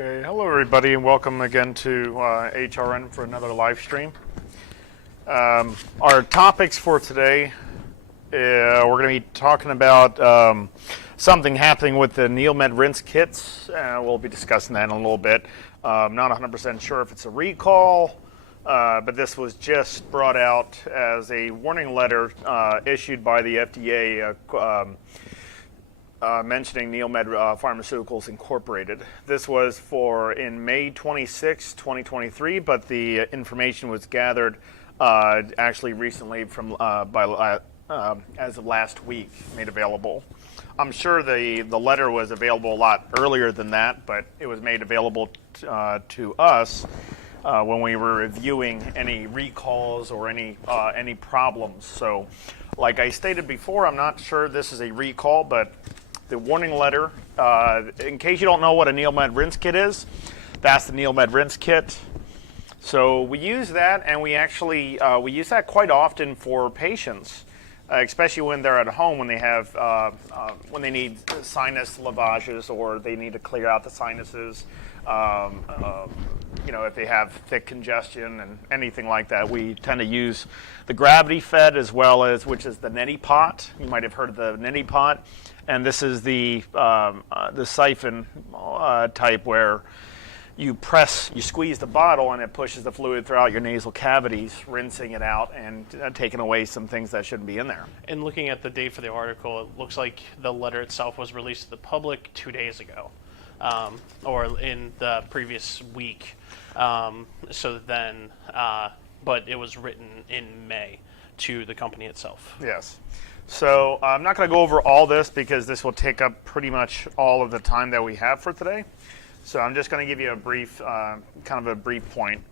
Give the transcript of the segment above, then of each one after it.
Okay, hello everybody and welcome again to HRN for another live stream. Our topics for today, we're going to be talking about something happening with the NeilMed rinse kits. We'll be discussing that in a little bit. I'm not 100% sure if it's a recall, but this was just brought out as a warning letter issued by the FDA mentioning NeilMed Pharmaceuticals Incorporated. This was for in May 26, 2023, but the information was gathered actually recently from as of last week, made available. I'm sure the letter was available a lot earlier than that, but it was made available to us when we were reviewing any recalls or any problems. So, like I stated before, I'm not sure this is a recall, but the warning letter, in case you don't know what a NeilMed rinse kit is, that's the NeilMed rinse kit. So we use that, and we actually we use that quite often for patients, especially when they're at home, when they have when they need sinus lavages or they need to clear out the sinuses. You know, if they have thick congestion and anything like that, we tend to use the gravity fed as well as, which is the neti pot. You might have heard of the neti pot. And this is the siphon type where you squeeze the bottle and it pushes the fluid throughout your nasal cavities, rinsing it out and taking away some things that shouldn't be in there. And looking at the date for the article, it looks like the letter itself was released to the public 2 days ago, or in the previous week. So then, but it was written in May to the company itself. Yes. So I'm not going to go over all this because this will take up pretty much all of the time that we have for today. So I'm just going to give you a brief, kind of a brief point.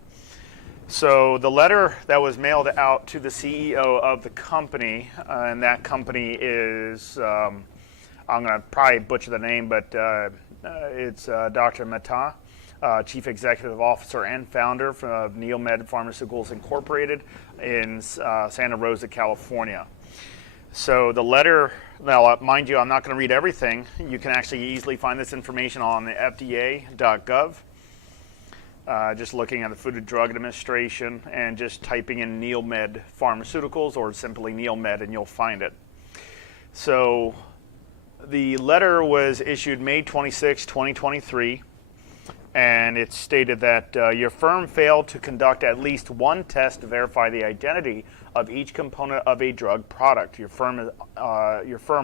So the letter that was mailed out to the CEO of the company, and that company is, I'm going to probably butcher the name, but it's Dr. Mehta, Chief Executive Officer and founder of NeilMed Pharmaceuticals Incorporated in Santa Rosa, California. So the letter, now mind you, I'm not going to read everything. You can actually easily find this information on the FDA.gov. Just looking at the Food and Drug Administration and just typing in NeilMed Pharmaceuticals or simply NeilMed and you'll find it. So the letter was issued May 26, 2023. And it stated that your firm failed to conduct at least one test to verify the identity of each component of a drug product. Your firm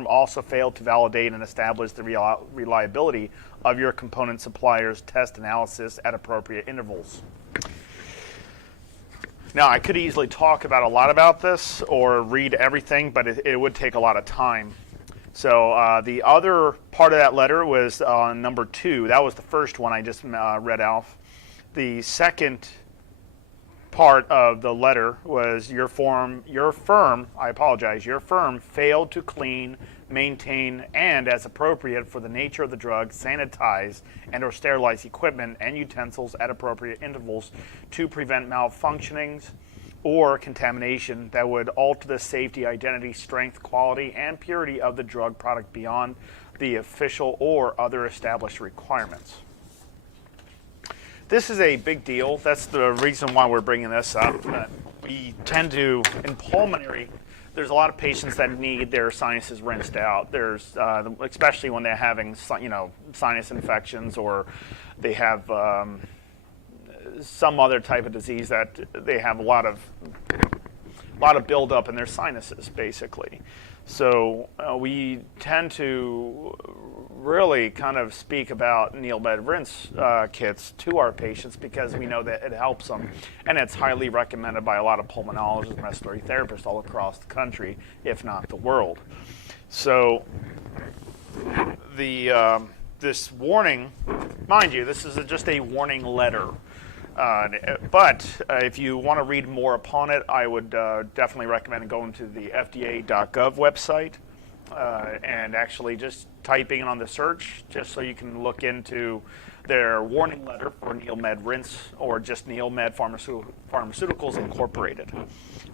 also failed to validate and establish the reliability of your component supplier's test analysis at appropriate intervals. Now, I could easily talk about a lot about this or read everything, but it would take a lot of time. So the other part of that letter was number 2. That was the first one I just read off. The second part of the letter was your firm failed to clean, maintain, and as appropriate for the nature of the drug, sanitize and or sterilize equipment and utensils at appropriate intervals to prevent malfunctionings or contamination that would alter the safety, identity, strength, quality, and purity of the drug product beyond the official or other established requirements. This is a big deal. That's the reason why we're bringing this up. We tend to, in pulmonary, there's a lot of patients that need their sinuses rinsed out. There's, especially when they're having, sinus infections or they have some other type of disease that they have a lot of buildup in their sinuses, basically. So we tend to really kind of speak about NeilMed rinse kits to our patients because we know that it helps them, and it's highly recommended by a lot of pulmonologists and respiratory therapists all across the country, if not the world. So this warning, mind you, this is just a warning letter. But if you want to read more upon it, I would definitely recommend going to the FDA.gov website and actually just typing it on the search just so you can look into their warning letter for NeilMed rinse or just NeilMed Pharmaceuticals Incorporated.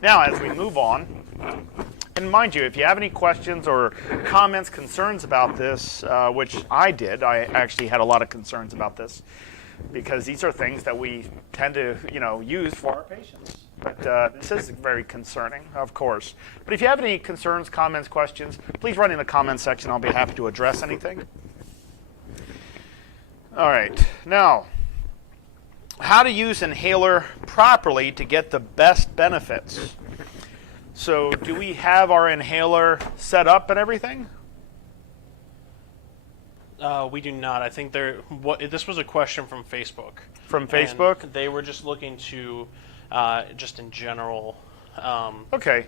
Now, as we move on, and mind you, if you have any questions or comments, concerns about this, which I did, I actually had a lot of concerns about this. because these are things that we tend to, use for our patients. But this is very concerning, of course. But if you have any concerns, comments, questions, please write in the comments section. I'll be happy to address anything. All right. Now, how to use inhaler properly to get the best benefits. So do we have our inhaler set up and everything? We do not. I think this was a question from Facebook. From Facebook? And they were just looking to, just in general. Okay.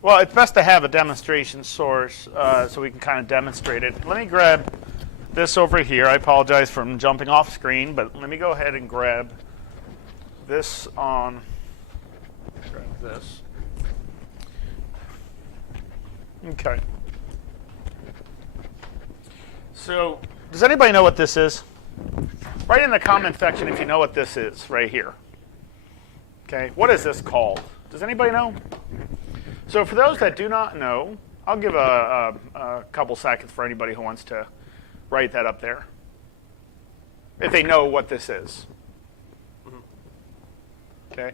Well, it's best to have a demonstration source so we can kind of demonstrate it. Let me grab this over here. I apologize for jumping off screen, but let me go ahead and grab this on. Grab this. Okay. So, does anybody know what this is? Write in the comment section if you know what this is right here. Okay, what is this called? Does anybody know? So for those that do not know, I'll give a couple seconds for anybody who wants to write that up there. If they know what this is. Okay.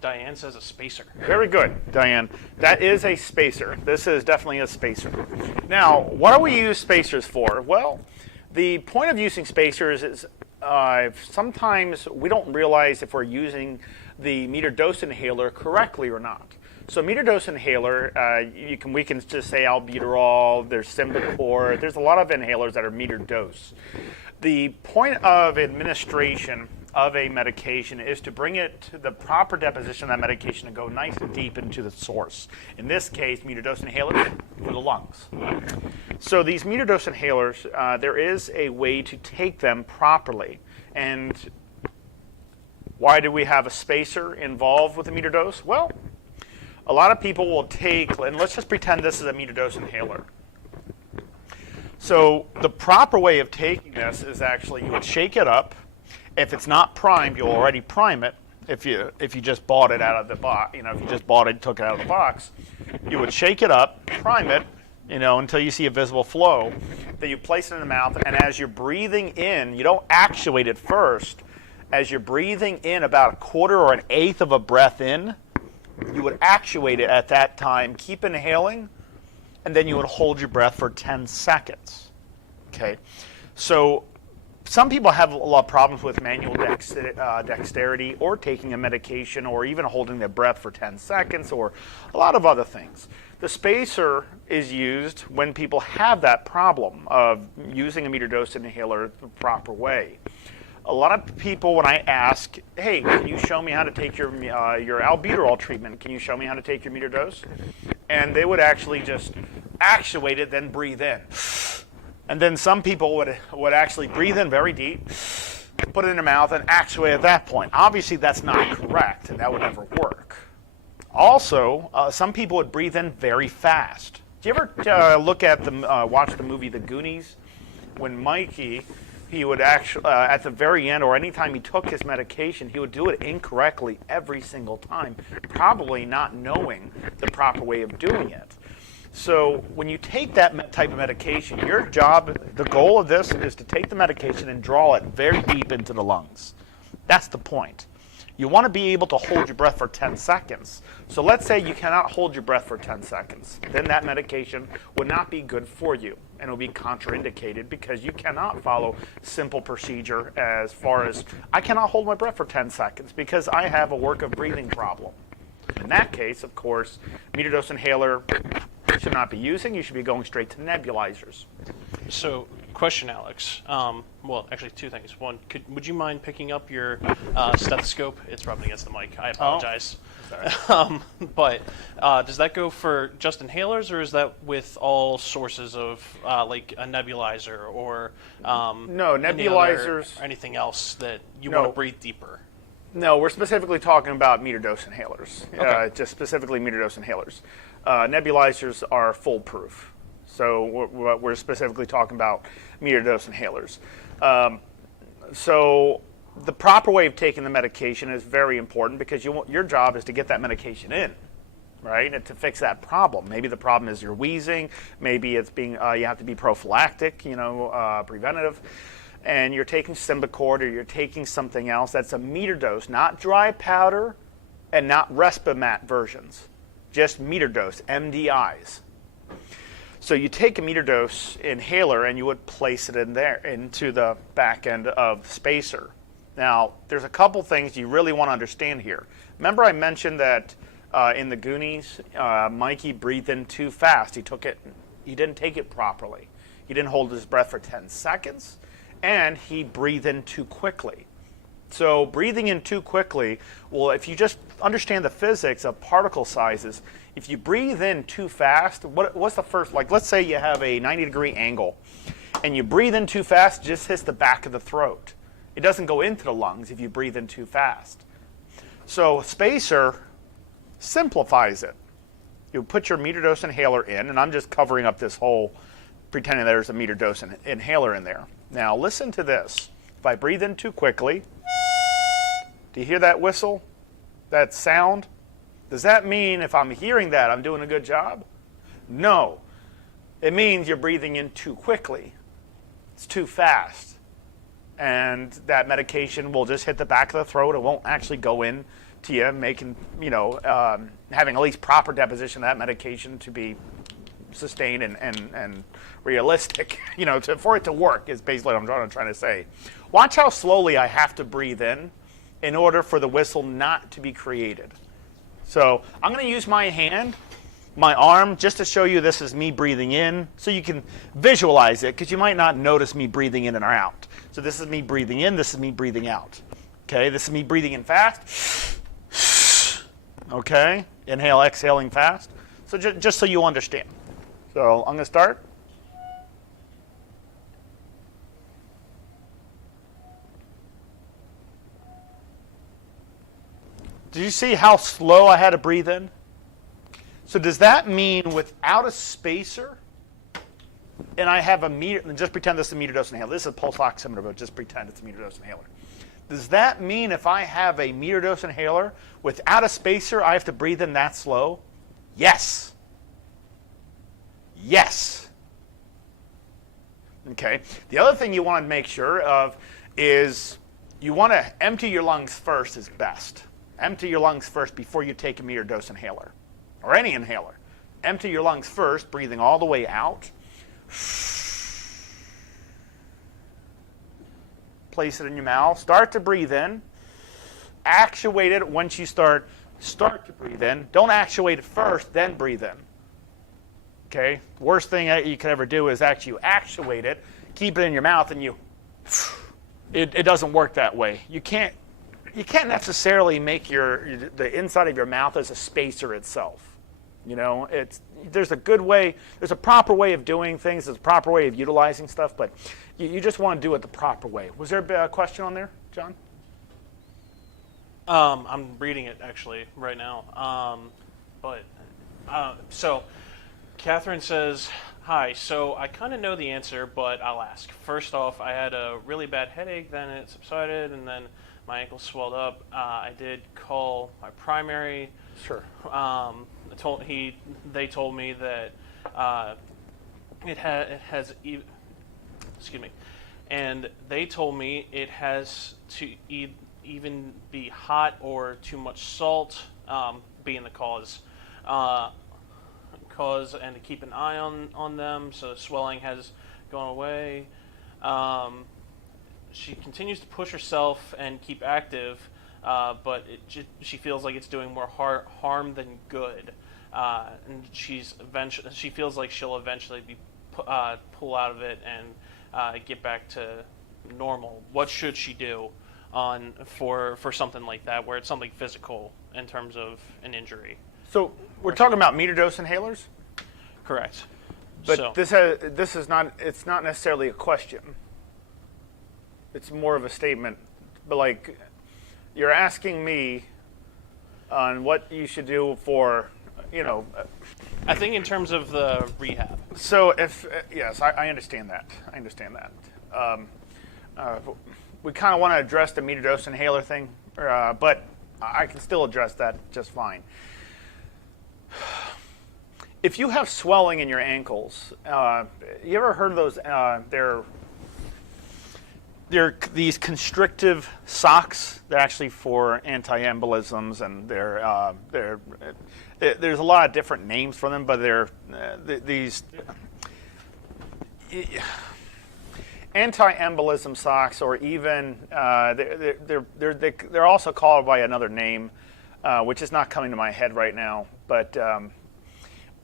Diane says a spacer. Very good, Diane. That is a spacer. This is definitely a spacer. Now, what do we use spacers for? Well, the point of using spacers is sometimes we don't realize if we're using the meter dose inhaler correctly or not. So meter dose inhaler, we can just say albuterol, there's Symbicort, there's a lot of inhalers that are meter dose. The point of administration of a medication is to bring it to the proper deposition of that medication to go nice and deep into the source. In this case, meter dose inhalers for the lungs. So these meter dose inhalers, there is a way to take them properly. And why do we have a spacer involved with the meter dose? Well, a lot of people will take, and let's just pretend this is a meter dose inhaler. So the proper way of taking this is actually you would shake it up. If it's not primed, you'll already prime it. If you just bought it out of the box, if you just bought it and took it out of the box, you would shake it up, prime it, until you see a visible flow. Then you place it in the mouth, and as you're breathing in, you don't actuate it first. As you're breathing in about a quarter or an eighth of a breath in, you would actuate it at that time, keep inhaling, and then you would hold your breath for 10 seconds. Okay, so some people have a lot of problems with manual dexterity or taking a medication or even holding their breath for 10 seconds or a lot of other things. The spacer is used when people have that problem of using a meter dose inhaler the proper way. A lot of people, when I ask, hey, can you show me how to take your albuterol treatment? Can you show me how to take your meter dose? And they would actually just actuate it, then breathe in. And then some people would actually breathe in very deep, put it in their mouth, and actuate at that point. Obviously, that's not correct, and that would never work. Also, some people would breathe in very fast. Do you ever watch the movie The Goonies? When Mikey, he would actually, at the very end, or anytime he took his medication, he would do it incorrectly every single time, probably not knowing the proper way of doing it. So when you take that type of medication, your job, the goal of this is to take the medication and draw it very deep into the lungs. That's the point. You want to be able to hold your breath for 10 seconds. So let's say you cannot hold your breath for 10 seconds. Then that medication would not be good for you, and it will be contraindicated because you cannot follow simple procedure as far as, I cannot hold my breath for 10 seconds because I have a work of breathing problem. In that case, of course, meter dose inhaler should not be using. You should be going straight to nebulizers. So, question, Alex. Well, actually, two things. One, would you mind picking up your stethoscope? It's rubbing against the mic. I apologize. Oh, but does that go for just inhalers, or is that with all sources of like a nebulizer or no nebulizers or anything else that you No. want to breathe deeper? No, we're specifically talking about meter dose inhalers. Okay. Just specifically meter dose inhalers. Nebulizers are foolproof. So we're specifically talking about meter dose inhalers. So the proper way of taking the medication is very important because your job is to get that medication in, right, and to fix that problem. Maybe the problem is you're wheezing. Maybe it's you have to be prophylactic, preventative. and you're taking Symbicort or you're taking something else, that's a meter dose, not dry powder and not Respimat versions, just meter dose, MDIs. So you take a meter dose inhaler and you would place it in there into the back end of the spacer. Now, there's a couple things you really want to understand here. Remember I mentioned that in the Goonies, Mikey breathed in too fast. He didn't take it properly. He didn't hold his breath for 10 seconds, and he breathed in too quickly. So breathing in too quickly, well, if you just understand the physics of particle sizes, if you breathe in too fast, what's the first, like let's say you have a 90-degree angle, and you breathe in too fast, it just hits the back of the throat. It doesn't go into the lungs if you breathe in too fast. So spacer simplifies it. You put your meter dose inhaler in, and I'm just covering up this whole, pretending there's a meter dose inhaler in there. Now listen to this. If I breathe in too quickly, do you hear that whistle? That sound? Does that mean if I'm hearing that, I'm doing a good job? No. It means you're breathing in too quickly. It's too fast. And that medication will just hit the back of the throat. It won't actually go in to you, making, having at least proper deposition of that medication to be sustained and realistic, for it to work is basically what I'm trying to say. Watch how slowly I have to breathe in order for the whistle not to be created. So I'm going to use my hand, my arm, just to show you this is me breathing in, so you can visualize it, because you might not notice me breathing in and out. So this is me breathing in, this is me breathing out. Okay, this is me breathing in fast. Okay, inhale, exhaling fast. So just so you understand. So I'm going to start. Did you see how slow I had to breathe in? So does that mean without a spacer, and I have a meter, and just pretend this is a meter dose inhaler. This is a pulse oximeter, but just pretend it's a meter dose inhaler. Does that mean if I have a meter dose inhaler without a spacer, I have to breathe in that slow? Yes. Yes. Okay. The other thing you want to make sure of is you want to empty your lungs first is best. Empty your lungs first before you take a meter dose inhaler, or any inhaler. Empty your lungs first, breathing all the way out. Place it in your mouth. Start to breathe in. Actuate it once you start to breathe in. Don't actuate it first, then breathe in. Okay? Worst thing you can ever do is actually actuate it, keep it in your mouth, and it doesn't work that way. You can't necessarily make the inside of your mouth as a spacer itself. There's a good way, there's a proper way of doing things, there's a proper way of utilizing stuff, but you just want to do it the proper way. Was there a question on there, John? I'm reading it actually right now. So Catherine says, hi, so I kind of know the answer, but I'll ask. First off, I had a really bad headache, then it subsided, and then my ankle swelled up. I did call my primary. Sure. They told me that and they told me it has to even be hot or too much salt being the cause, and to keep an eye on them so the swelling has gone away. She continues to push herself and keep active, but she feels like it's doing more harm than good, and she feels like she'll eventually be pull out of it and get back to normal. What should she do for something like that, where it's something physical in terms of an injury? So we're talking about meter dose inhalers? Correct. But this is not, it's not necessarily a question. It's more of a statement. But like, you're asking me on what you should do for, I think in terms of the rehab. So yes, I understand that. I understand that. We kind of want to address the meter dose inhaler thing, but I can still address that just fine. If you have swelling in your ankles, you ever heard of those? they're these constrictive socks. They're actually for anti-embolisms, and there's a lot of different names for them, but they're these anti-embolism socks, or even they're also called by another name, which is not coming to my head right now. But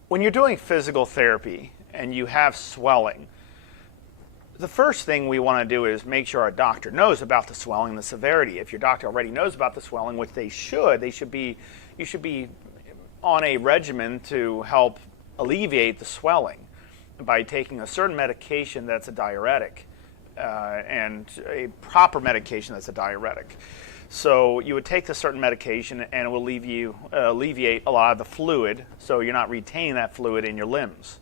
when you're doing physical therapy and you have swelling, the first thing we want to do is make sure our doctor knows about the swelling and the severity. If your doctor already knows about the swelling, which you should be on a regimen to help alleviate the swelling by taking a certain medication that's a diuretic, and a proper medication that's a diuretic. So you would take this certain medication and it will alleviate a lot of the fluid, so you're not retaining that fluid in your limbs.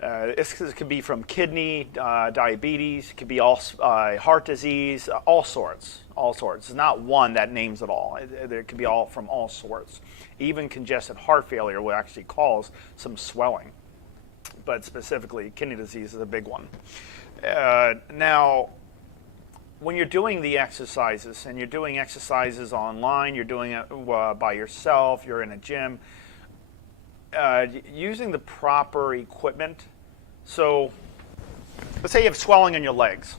This could be from kidney, diabetes, it could be heart disease, all sorts. It's not one that names it all. There could be all from all sorts. Even congested heart failure will actually cause some swelling, but specifically kidney disease is a big one. Now, when you're doing the exercises, and you're doing exercises online, you're doing it by yourself, you're in a gym, using the proper equipment. So let's say you have swelling in your legs,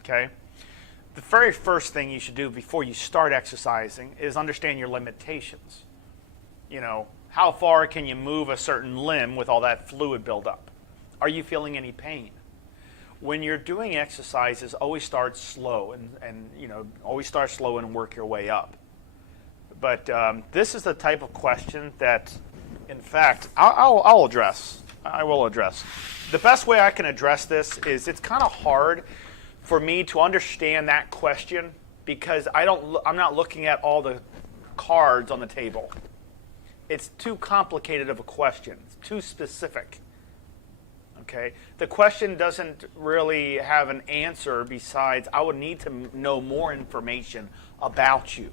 okay? The very first thing you should do before you start exercising is understand your limitations. You know, how far can you move a certain limb with all that fluid buildup? Are you feeling any pain? When you're doing exercises, always start slow always start slow and work your way up. But this is the type of question that, in fact, I'll address. I will address. The best way I can address this is it's kind of hard for me to understand that question because I'm not looking at all the cards on the table. It's too complicated of a question. It's too specific. Okay? The question doesn't really have an answer besides I would need to know more information about you.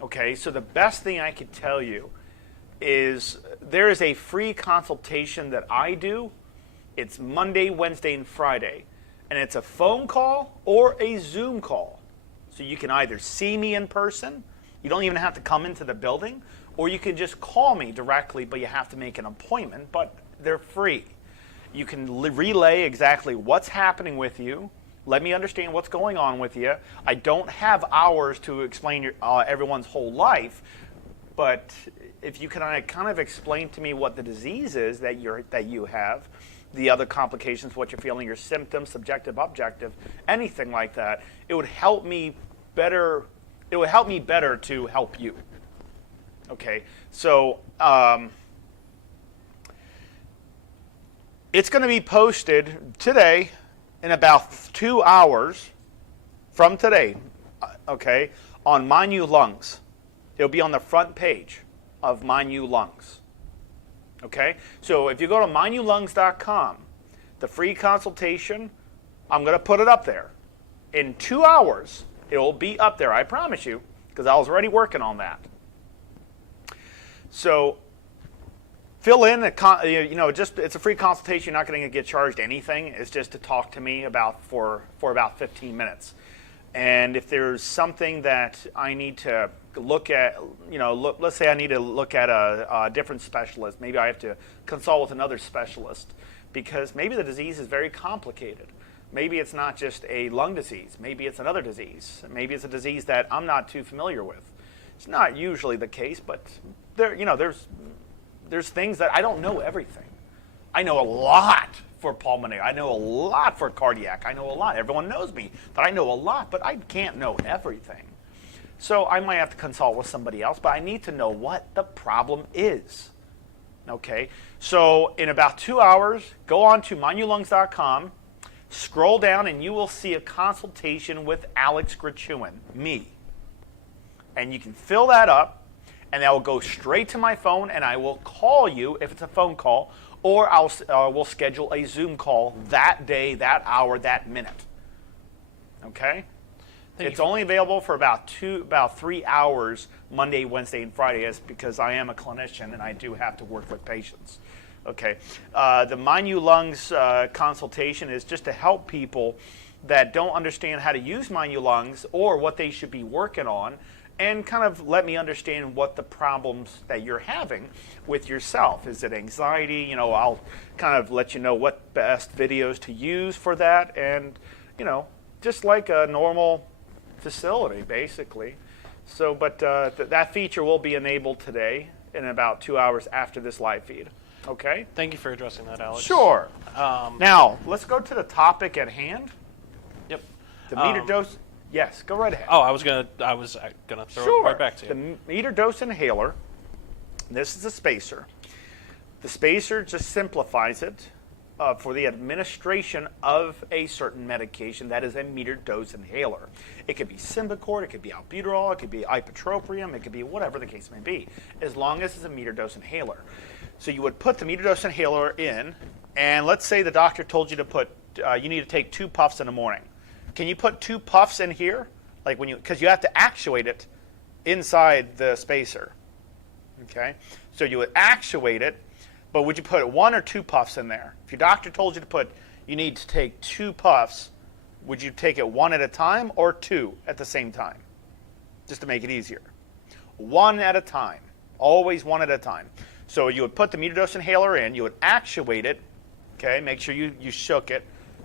Okay? So the best thing I could tell you is there is a free consultation that I do. It's Monday, Wednesday, and Friday. And it's a phone call or a Zoom call. So you can either see me in person, you don't even have to come into the building, or you can just call me directly, but you have to make an appointment, but they're free. You can relay exactly what's happening with you. Let me understand what's going on with you. I don't have hours to explain everyone's whole life, but if you can kind of explain to me what the disease is that you have, the other complications, what you're feeling, your symptoms, subjective, objective, anything like that, it would help me better. It would help me better to help you. Okay, so it's going to be posted today in about 2 hours from today. Okay, on My New Lungs. It'll be on the front page of My New Lungs. Okay? So if you go to mynewlungs.com, the free consultation, I'm going to put it up there. In 2 hours, it will be up there, I promise you, because I was already working on that. So fill in, it's a free consultation. You're not going to get charged anything. It's just to talk to me for about 15 minutes. And if there's something that I need to look at, let's say I need to look at a different specialist. Maybe I have to consult with another specialist because maybe the disease is very complicated. Maybe it's not just a lung disease. Maybe it's another disease. Maybe it's a disease that I'm not too familiar with. It's not usually the case, but there's things that I don't know everything. I know a lot for pulmonary. I know a lot for cardiac. I know a lot. Everyone knows me that I know a lot, but I can't know everything. So I might have to consult with somebody else, but I need to know what the problem is. Okay? So in about 2 hours, go on to mynewlungs.com, scroll down, and you will see a consultation with Alex Grichuhin, me. And you can fill that up, and that will go straight to my phone, and I will call you if it's a phone call, or we'll schedule a Zoom call that day, that hour, that minute. Okay? It's only available for about 3 hours, Monday, Wednesday, and Friday, because I am a clinician and I do have to work with patients. Okay. The My New Lungs consultation is just to help people that don't understand how to use Mind Lungs or what they should be working on, and kind of let me understand what the problems that you're having with yourself. Is it anxiety? You know, I'll kind of let you know what best videos to use for that, and, you know, just like a normal facility, basically. So, but that feature will be enabled today in about 2 hours after this live feed. Okay? Thank you for addressing that, Alex. Sure. Now, let's go to the topic at hand. Yep. The meter dose. Yes, go right ahead. Oh, I was gonna throw it right back to you. The meter dose inhaler. This is a spacer. The spacer just simplifies it for the administration of a certain medication that is a metered dose inhaler. It could be Symbicort, it could be albuterol, it could be ipratropium, it could be whatever the case may be, as long as it's a metered dose inhaler. So you would put the metered dose inhaler in, and let's say the doctor told you to put, you need to take 2 puffs in the morning. Can you put 2 puffs in here? Like when you, because you have to actuate it inside the spacer. Okay? So you would actuate it, but would you put 1 or 2 puffs in there? If your doctor told you to put, you need to take 2 puffs, would you take it 1 at a time or 2 at the same time? Just to make it easier. 1 at a time. Always 1 at a time. So you would put the metered dose inhaler in, you would actuate it, okay, make sure you shook it.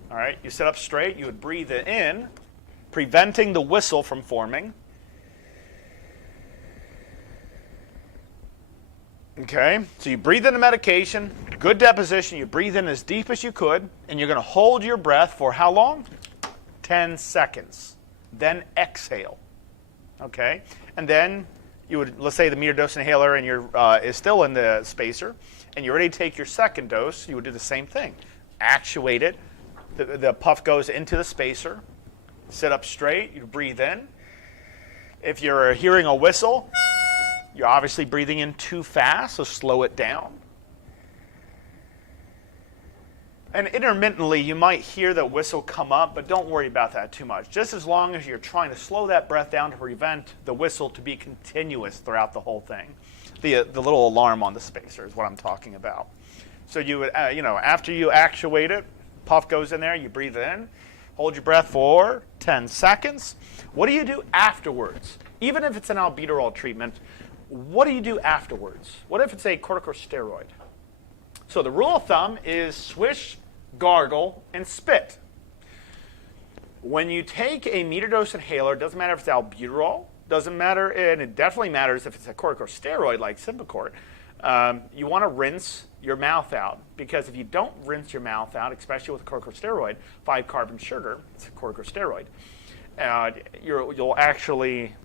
All right, you sit up straight, you would breathe it in, preventing the whistle from forming. Okay, so you breathe in the medication, good deposition, you breathe in as deep as you could, and you're going to hold your breath for how long? 10 seconds. Then exhale. Okay, and then you would, let's say the metered dose inhaler and is still in the spacer, and you're ready to take your second dose, you would do the same thing. Actuate it. The puff goes into the spacer. Sit up straight. You breathe in. If you're hearing a whistle, you're obviously breathing in too fast, so slow it down. And intermittently, you might hear the whistle come up, but don't worry about that too much. Just as long as you're trying to slow that breath down to prevent the whistle to be continuous throughout the whole thing. The little alarm on the spacer is what I'm talking about. So you would, after you actuate it, puff goes in there, you breathe in, hold your breath for 10 seconds. What do you do afterwards? Even if it's an albuterol treatment, what do you do afterwards? What if it's a corticosteroid? So the rule of thumb is swish, gargle, and spit. When you take a metered dose inhaler, doesn't matter if it's albuterol, doesn't matter, and it definitely matters if it's a corticosteroid like Symbicort, you want to rinse your mouth out, because if you don't rinse your mouth out, especially with a corticosteroid, 5-carbon sugar, it's a corticosteroid, you'll actually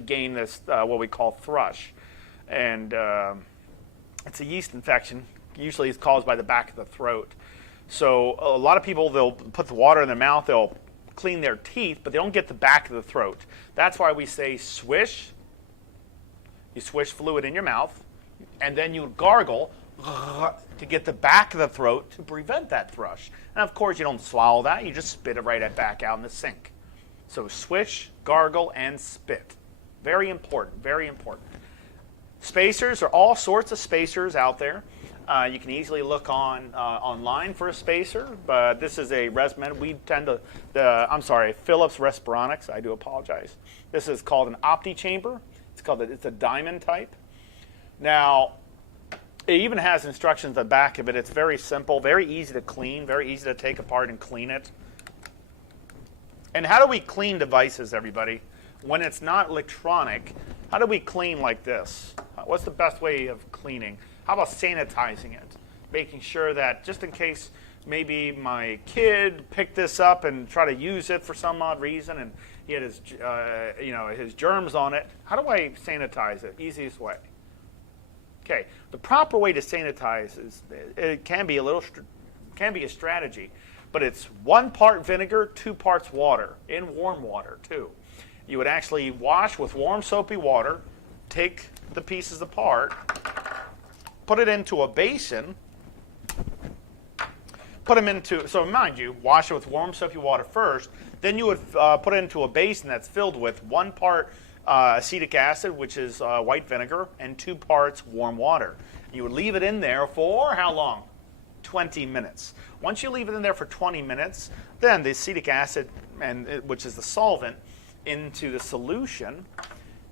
gain this what we call thrush, and it's a yeast infection. Usually, it's caused by the back of the throat. So a lot of people, they'll put the water in their mouth, they'll clean their teeth, but they don't get the back of the throat. That's why we say swish. You swish fluid in your mouth, and then you gargle to get the back of the throat to prevent that thrush. And of course, you don't swallow that. You just spit it right back out in the sink. So swish, gargle, and spit. Very important, very important. Spacers, are all sorts of spacers out there. You can easily look online for a spacer, but this is a ResMed. We tend to, Philips Respironics. I do apologize. This is called an Opti chamber. It's a diamond type. Now, it even has instructions at the back of it. It's very simple, very easy to clean, very easy to take apart and clean it. And how do we clean devices, everybody? When it's not electronic, how do we clean like this? What's the best way of cleaning? How about sanitizing it? Making sure that just in case maybe my kid picked this up and try to use it for some odd reason and he had his germs on it. How do I sanitize it? Easiest way. Okay, the proper way to sanitize is it can be a strategy, but it's 1 part vinegar, 2 parts water, in warm water too. You would actually wash with warm soapy water, take the pieces apart, put it into a basin, so mind you, wash it with warm soapy water first, then you would put it into a basin that's filled with 1 part acetic acid, which is white vinegar, and 2 parts warm water. You would leave it in there for how long? 20 minutes. Once you leave it in there for 20 minutes, then the acetic acid, which is the solvent, into the solution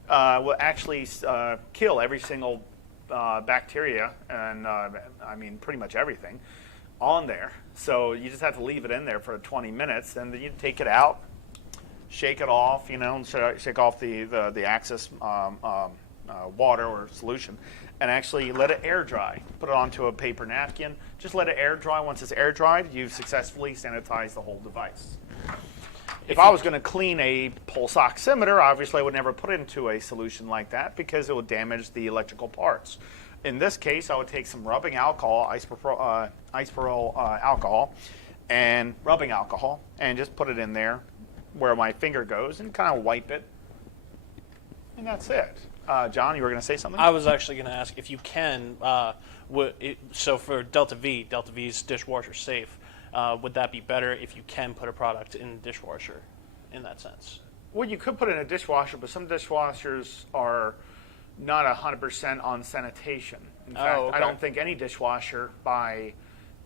will actually kill every single bacteria and I mean pretty much everything on there. So you just have to leave it in there for 20 minutes, and then you take it out, shake it off, and shake off the excess water or solution, and actually let it air dry. Put it onto a paper napkin. Just let it air dry. Once it's air dried, you've successfully sanitized the whole device. If I was going to clean a pulse oximeter, obviously I would never put it into a solution like that because it would damage the electrical parts. In this case, I would take some rubbing alcohol, isopropyl alcohol, and rubbing alcohol, and just put it in there where my finger goes and kind of wipe it, and that's it. John, you were going to say something? I was actually going to ask if you can. So for Delta V's dishwasher safe. Would that be better if you can put a product in the dishwasher in that sense? Well, you could put it in a dishwasher, but some dishwashers are not 100% on sanitation. In fact, okay. I don't think any dishwasher by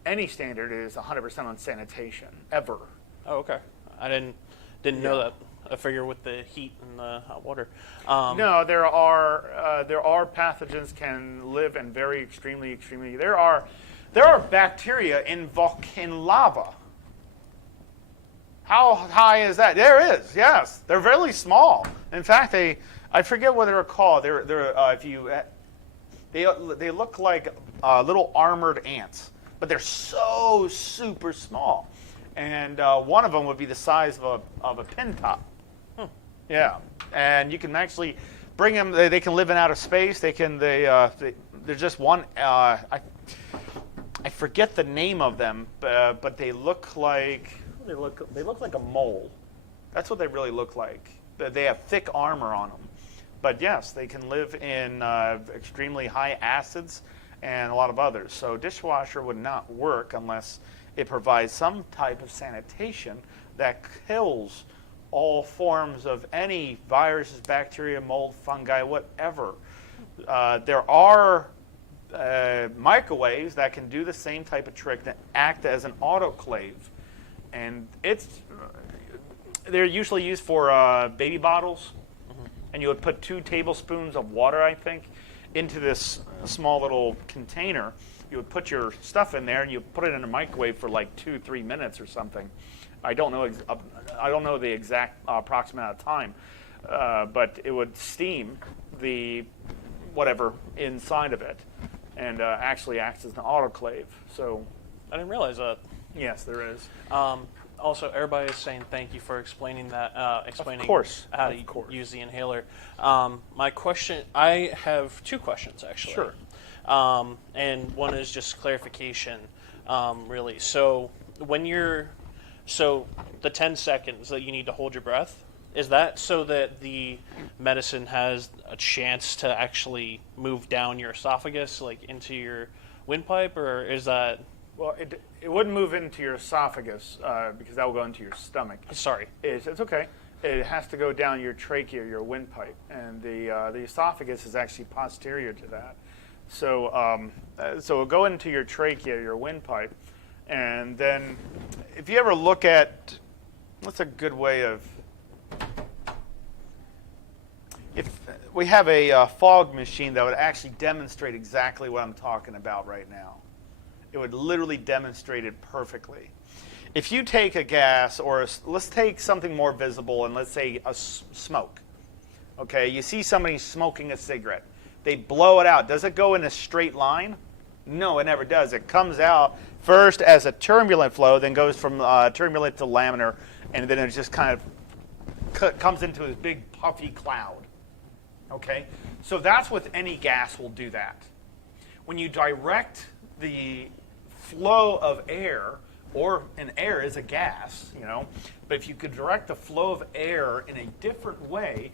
any standard is 100% on sanitation, ever. Oh, okay. I didn't know that. I figure with the heat and the hot water. No, there are pathogens can live in very extremely. There are bacteria in volcanic lava. How high is that? There is, yes. They're really small. In fact, I forget what they're called. They look like little armored ants, but they're so super small. And one of them would be the size of a pin top. Yeah, and you can actually bring them. They can live in outer space. They're just one. I forget the name of them, but they look like a mole. That's what they really look like. They have thick armor on them. But yes, they can live in extremely high acids and a lot of others. So dishwasher would not work unless it provides some type of sanitation that kills all forms of any viruses, bacteria, mold, fungi, whatever. There are microwaves that can do the same type of trick that act as an autoclave, and they're usually used for baby bottles. And you would put 2 tablespoons of water, I think, into this small little container. You would put your stuff in there, and you put it in a microwave for like 2-3 minutes or something. I don't know the exact approximate amount of time, but it would steam the whatever inside of it, and actually acts as an autoclave. So, I didn't realize that. Yes, there is. Also, everybody is saying thank you for explaining that. Explaining how to use the inhaler. My question, I have 2 questions actually. Sure. And one is just clarification, really. So the 10 seconds that you need to hold your breath, is that so that the medicine has a chance to actually move down your esophagus, like into your windpipe, or is that? Well, it wouldn't move into your esophagus because that will go into your stomach. Sorry. It's okay. It has to go down your trachea, your windpipe, and the esophagus is actually posterior to that. So it'll go into your trachea, your windpipe, and then if you ever look at, what's a good way of, if we have a fog machine that would actually demonstrate exactly what I'm talking about right now. It would literally demonstrate it perfectly. If you take a gas, or let's take something more visible, and let's say a smoke. Okay, you see somebody smoking a cigarette. They blow it out. Does it go in a straight line? No, it never does. It comes out first as a turbulent flow, then goes from turbulent to laminar, and then it just kind of comes into a big puffy cloud. Okay, so that's with any gas will do that. When you direct the flow of air, or an air is a gas, but if you could direct the flow of air in a different way,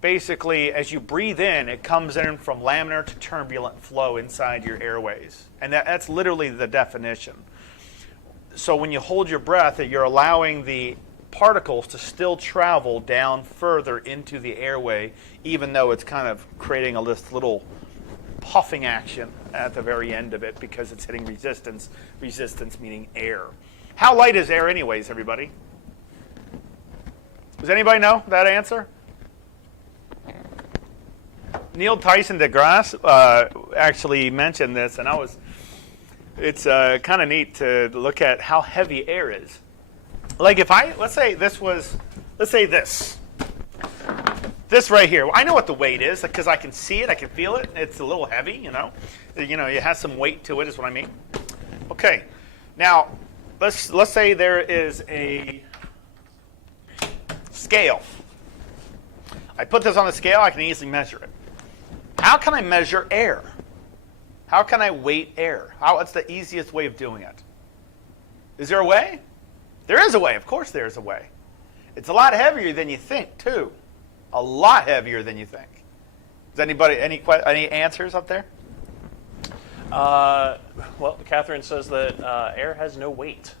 basically as you breathe in, it comes in from laminar to turbulent flow inside your airways. And that's literally the definition. So when you hold your breath, you're allowing the particles to still travel down further into the airway, even though it's kind of creating this little puffing action at the very end of it because it's hitting resistance. Resistance meaning air. How light is air anyways, everybody? Does anybody know that answer? Neil Tyson deGrasse actually mentioned this, and it's kind of neat to look at how heavy air is. Like let's say this right here. I know what the weight is because I can see it, I can feel it. It's a little heavy, you know. It has some weight to it, is what I mean. Okay, now let's say there is a scale. I put this on the scale, I can easily measure it. How can I measure air? How can I weight air? What's the easiest way of doing it? Is there a way? There is a way. Of course there is a way. It's a lot heavier than you think, too. A lot heavier than you think. Does anybody, any answers up there? Well, Catherine says that air has no weight.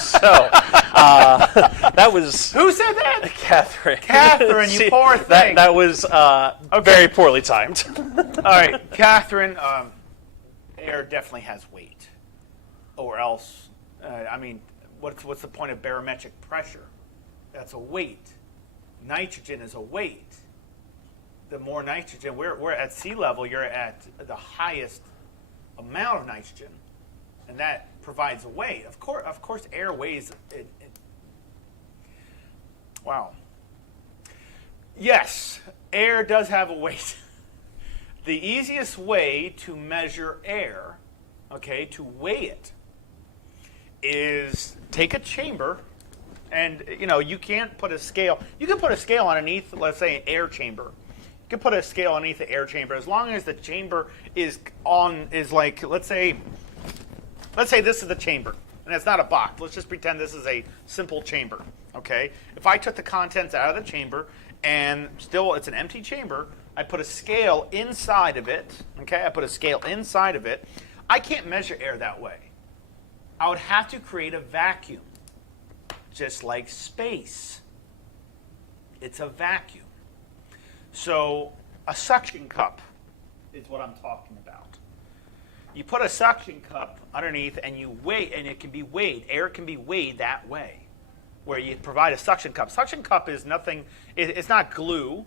So, that was... Who said that? Catherine. Catherine, you poor thing. That was very poorly timed. All right, Catherine, air definitely has weight. Or else, what's the point of barometric pressure? That's a weight. Nitrogen is a weight. The more nitrogen, we're at sea level, you're at the highest amount of nitrogen, and that provides a weight. Of course, air weighs it. Wow. Yes, air does have a weight. The easiest way to measure air, okay, to weigh it, is take a chamber, and you can't put a scale. You can put a scale underneath, let's say, an air chamber. You can put a scale underneath the air chamber as long as the chamber is like, let's say this is the chamber, and it's not a box. Let's just pretend this is a simple chamber, okay? If I took the contents out of the chamber and still it's an empty chamber, I put a scale inside of it, okay? I put a scale inside of it. I can't measure air that way. I would have to create a vacuum, just like space. It's a vacuum. So a suction cup is what I'm talking about. You put a suction cup underneath and you weigh, and it can be weighed. Air can be weighed that way, where you provide a suction cup. Suction cup is nothing, it's not glue.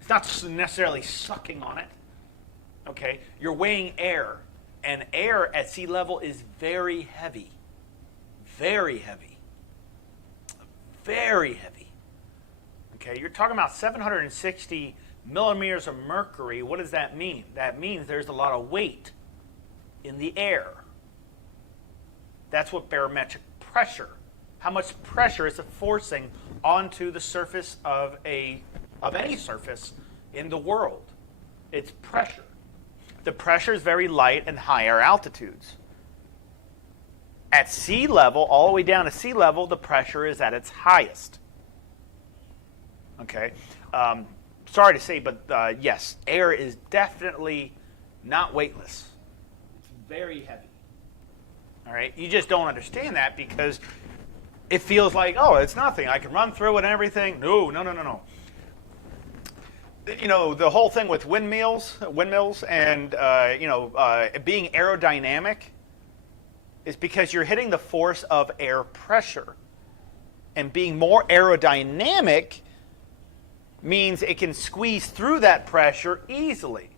It's not necessarily sucking on it. Okay? You're weighing air, and air at sea level is very heavy. Very heavy. Very heavy. Okay? You're talking about 760 millimeters of mercury. What does that mean? That means there's a lot of weight in the air. That's what barometric pressure. How much pressure is it forcing onto the surface of any surface in the world? It's pressure. The pressure is very light at higher altitudes. At sea level, all the way down to sea level, the pressure is at its highest. Okay? Sorry to say, but yes, air is definitely not weightless. It's very heavy. All right? You just don't understand that because it feels like, oh, it's nothing. I can run through it and everything. No. The whole thing with windmills and, being aerodynamic is because you're hitting the force of air pressure. And being more aerodynamic means it can squeeze through that pressure easily.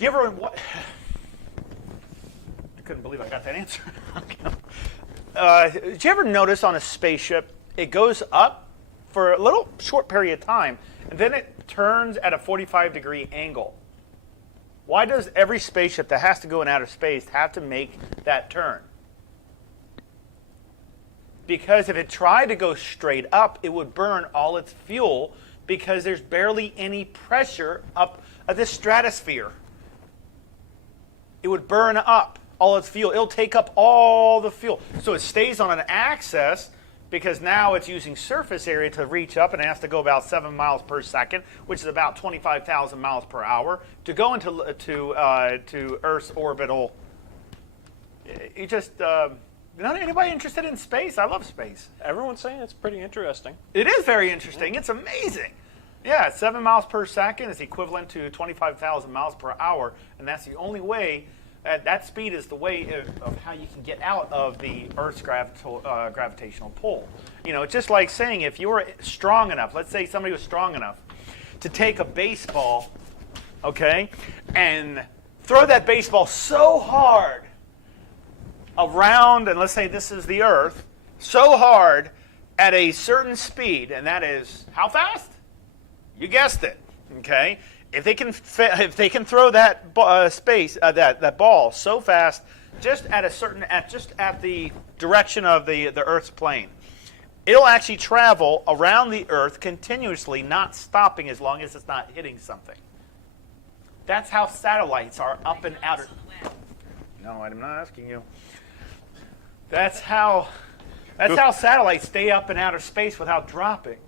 I couldn't believe I got that answer. Did you ever notice on a spaceship, it goes up for a little short period of time, and then it turns at a 45-degree angle? Why does every spaceship that has to go in outer space have to make that turn? Because if it tried to go straight up, it would burn all its fuel because there's barely any pressure up at the stratosphere. It would burn up all its fuel. It'll take up all the fuel. So it stays on an axis because now it's using surface area to reach up, and it has to go about 7 miles per second, which is about 25,000 miles per hour, to go to Earth's orbital. You just... not anybody interested in space? I love space. Everyone's saying it's pretty interesting. It is very interesting. It's amazing. Yeah, 7 miles per second is equivalent to 25,000 miles per hour, and that's the only way. That speed is the way of how you can get out of the Earth's gravitational pull. You know, it's just like saying if you were strong enough, let's say somebody was strong enough to take a baseball, okay, and throw that baseball so hard around, and let's say this is the Earth, so hard at a certain speed, and that is how fast? You guessed it, okay? If they can throw that that ball so fast, just at the direction of the Earth's plane, it'll actually travel around the Earth continuously, not stopping as long as it's not hitting something. That's how satellites are up and outer. No, I'm not asking you. That's how satellites stay up in outer space without dropping.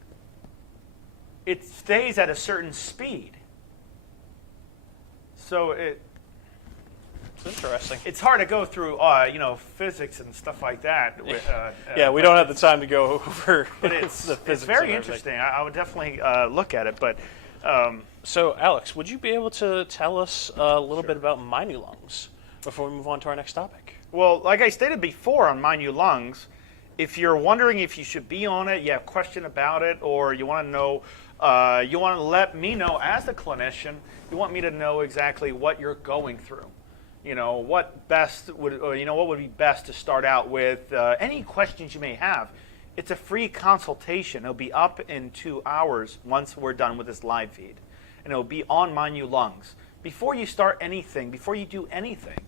It stays at a certain speed. So it's interesting. It's hard to go through, physics and stuff like that. We don't have the time to go over. But it's very interesting. I would definitely look at it. But so, Alex, would you be able to tell us a little bit about My New Lungs before we move on to our next topic? Well, like I stated before on My New Lungs, if you're wondering if you should be on it, you have a question about it, or you want to know, you want to let me know as a clinician, you want me to know exactly what you're going through. You know, what would be best to start out with, any questions you may have. It's a free consultation. It'll be up in 2 hours once we're done with this live feed. And it'll be on My New Lungs. Before you start anything, before you do anything,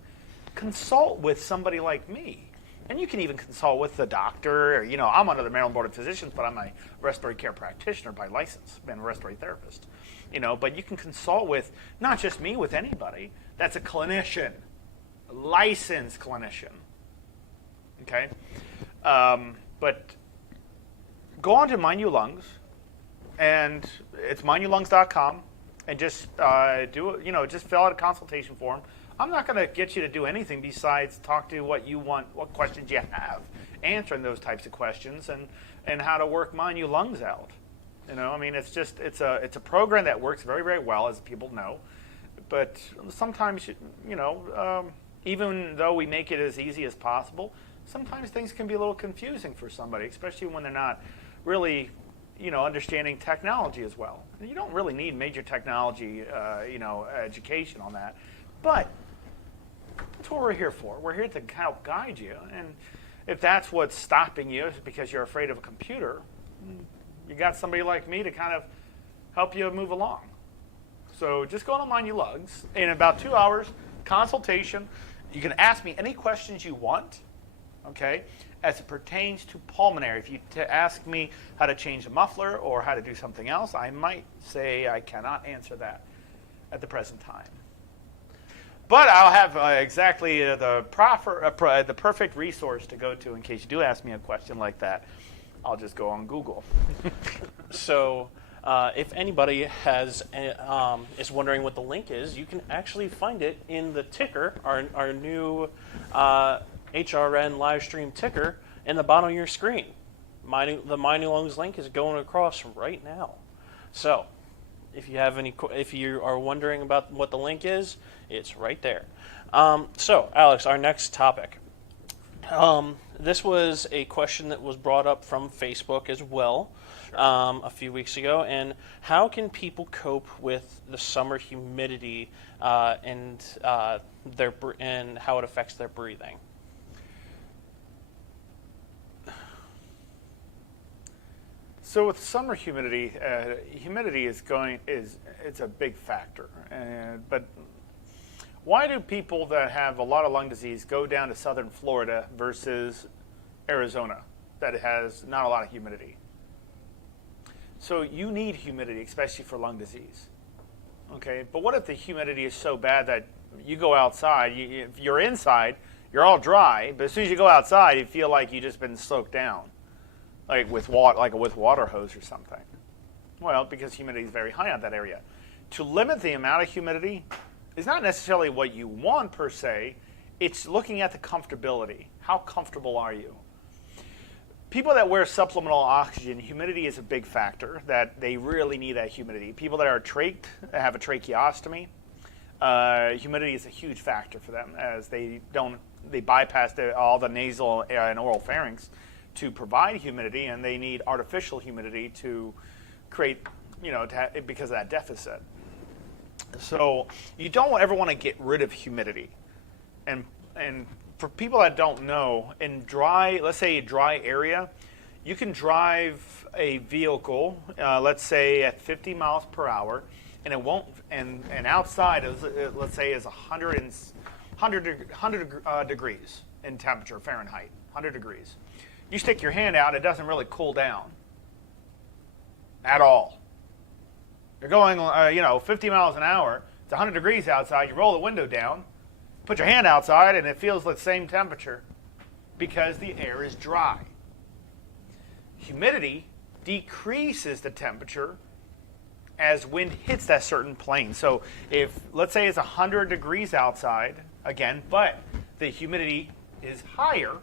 consult with somebody like me. And you can even consult with the doctor. Or, I'm under the Maryland Board of Physicians, but I'm a respiratory care practitioner by license. I've been a respiratory therapist. But you can consult with not just me, with anybody that's a clinician, a licensed clinician. Okay? But go on to My New Lungs, and it's mynewlungs.com, and just just fill out a consultation form. I'm not going to get you to do anything besides talk to what you want, what questions you have, answering those types of questions, and how to work My New Lungs out. It's a program that works very, very well, as people know. But sometimes, even though we make it as easy as possible, sometimes things can be a little confusing for somebody, especially when they're not really, understanding technology as well. And you don't really need major technology, education on that. But that's what we're here for. We're here to help guide you. And if that's what's stopping you because you're afraid of a computer, you got somebody like me to kind of help you move along. So just go on My New Lungs. In about 2 hours, consultation. You can ask me any questions you want, okay, as it pertains to pulmonary. If you ask me how to change a muffler or how to do something else, I might say I cannot answer that at the present time. But I'll have exactly the perfect resource to go to in case you do ask me a question like that. I'll just go on Google. So if anybody is wondering what the link is, you can actually find it in the ticker, our new HRN live stream ticker, in the bottom of your screen. The My New Lungs link is going across right now. So if you are wondering about what the link is, it's right there. So Alex, our next topic. This was a question that was brought up from Facebook as well a few weeks ago. And how can people cope with the summer humidity and how it affects their breathing? So with summer humidity, humidity it's a big factor. But why do people that have a lot of lung disease go down to southern Florida versus Arizona that has not a lot of humidity? So you need humidity, especially for lung disease. Okay, but what if the humidity is so bad that you go outside, if you're inside, you're all dry, but as soon as you go outside, you feel like you've just been soaked down, like with water hose or something? Well, because humidity is very high on that area. To limit the amount of humidity is not necessarily what you want per se. It's looking at the comfortability. How comfortable are you? people that wear supplemental oxygen, humidity is a big factor, that they really need that humidity. People that are trached, that have a tracheostomy, humidity is a huge factor for them, as they bypass all the nasal and oral pharynx to provide humidity, and they need artificial humidity to create, because of that deficit. So you don't ever want to get rid of humidity. And for people that don't know, in let's say a dry area, you can drive a vehicle, let's say at 50 miles per hour, and it won't, and outside, let's say, is 100 degrees in temperature, Fahrenheit, 100 degrees. You stick your hand out, it doesn't really cool down at all. You're going, 50 miles an hour, it's 100 degrees outside, you roll the window down, put your hand outside, and it feels the same temperature because the air is dry. Humidity decreases the temperature as wind hits that certain plane. So if, let's say it's 100 degrees outside, again, but the humidity is higher,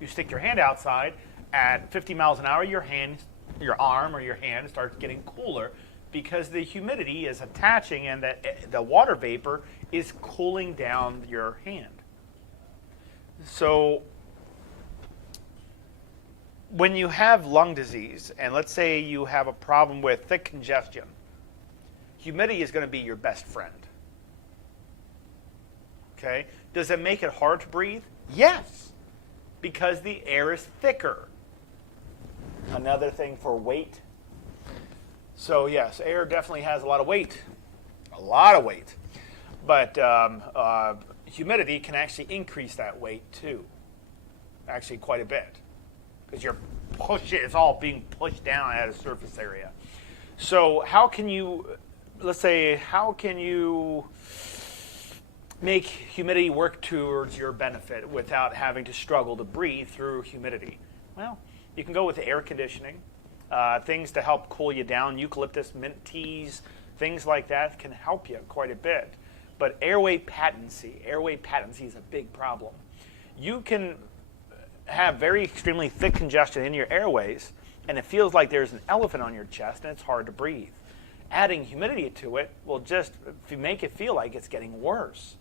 you stick your hand outside at 50 miles an hour, your arm or your hand starts getting cooler because the humidity is attaching and the water vapor is cooling down your hand. So when you have lung disease, and let's say you have a problem with thick congestion, humidity is going to be your best friend. Okay? Does it make it hard to breathe? Yes, because the air is thicker. Another thing for weight. So yes, air definitely has a lot of weight. A lot of weight. But humidity can actually increase that weight too. Actually quite a bit. Because it's all being pushed down at a surface area. So how can you make humidity work towards your benefit without having to struggle to breathe through humidity? Well, you can go with air conditioning, things to help cool you down, eucalyptus, mint teas, things like that can help you quite a bit. But airway patency is a big problem. You can have very extremely thick congestion in your airways, and it feels like there's an elephant on your chest and it's hard to breathe. Adding humidity to it will just make it feel like it's getting worse.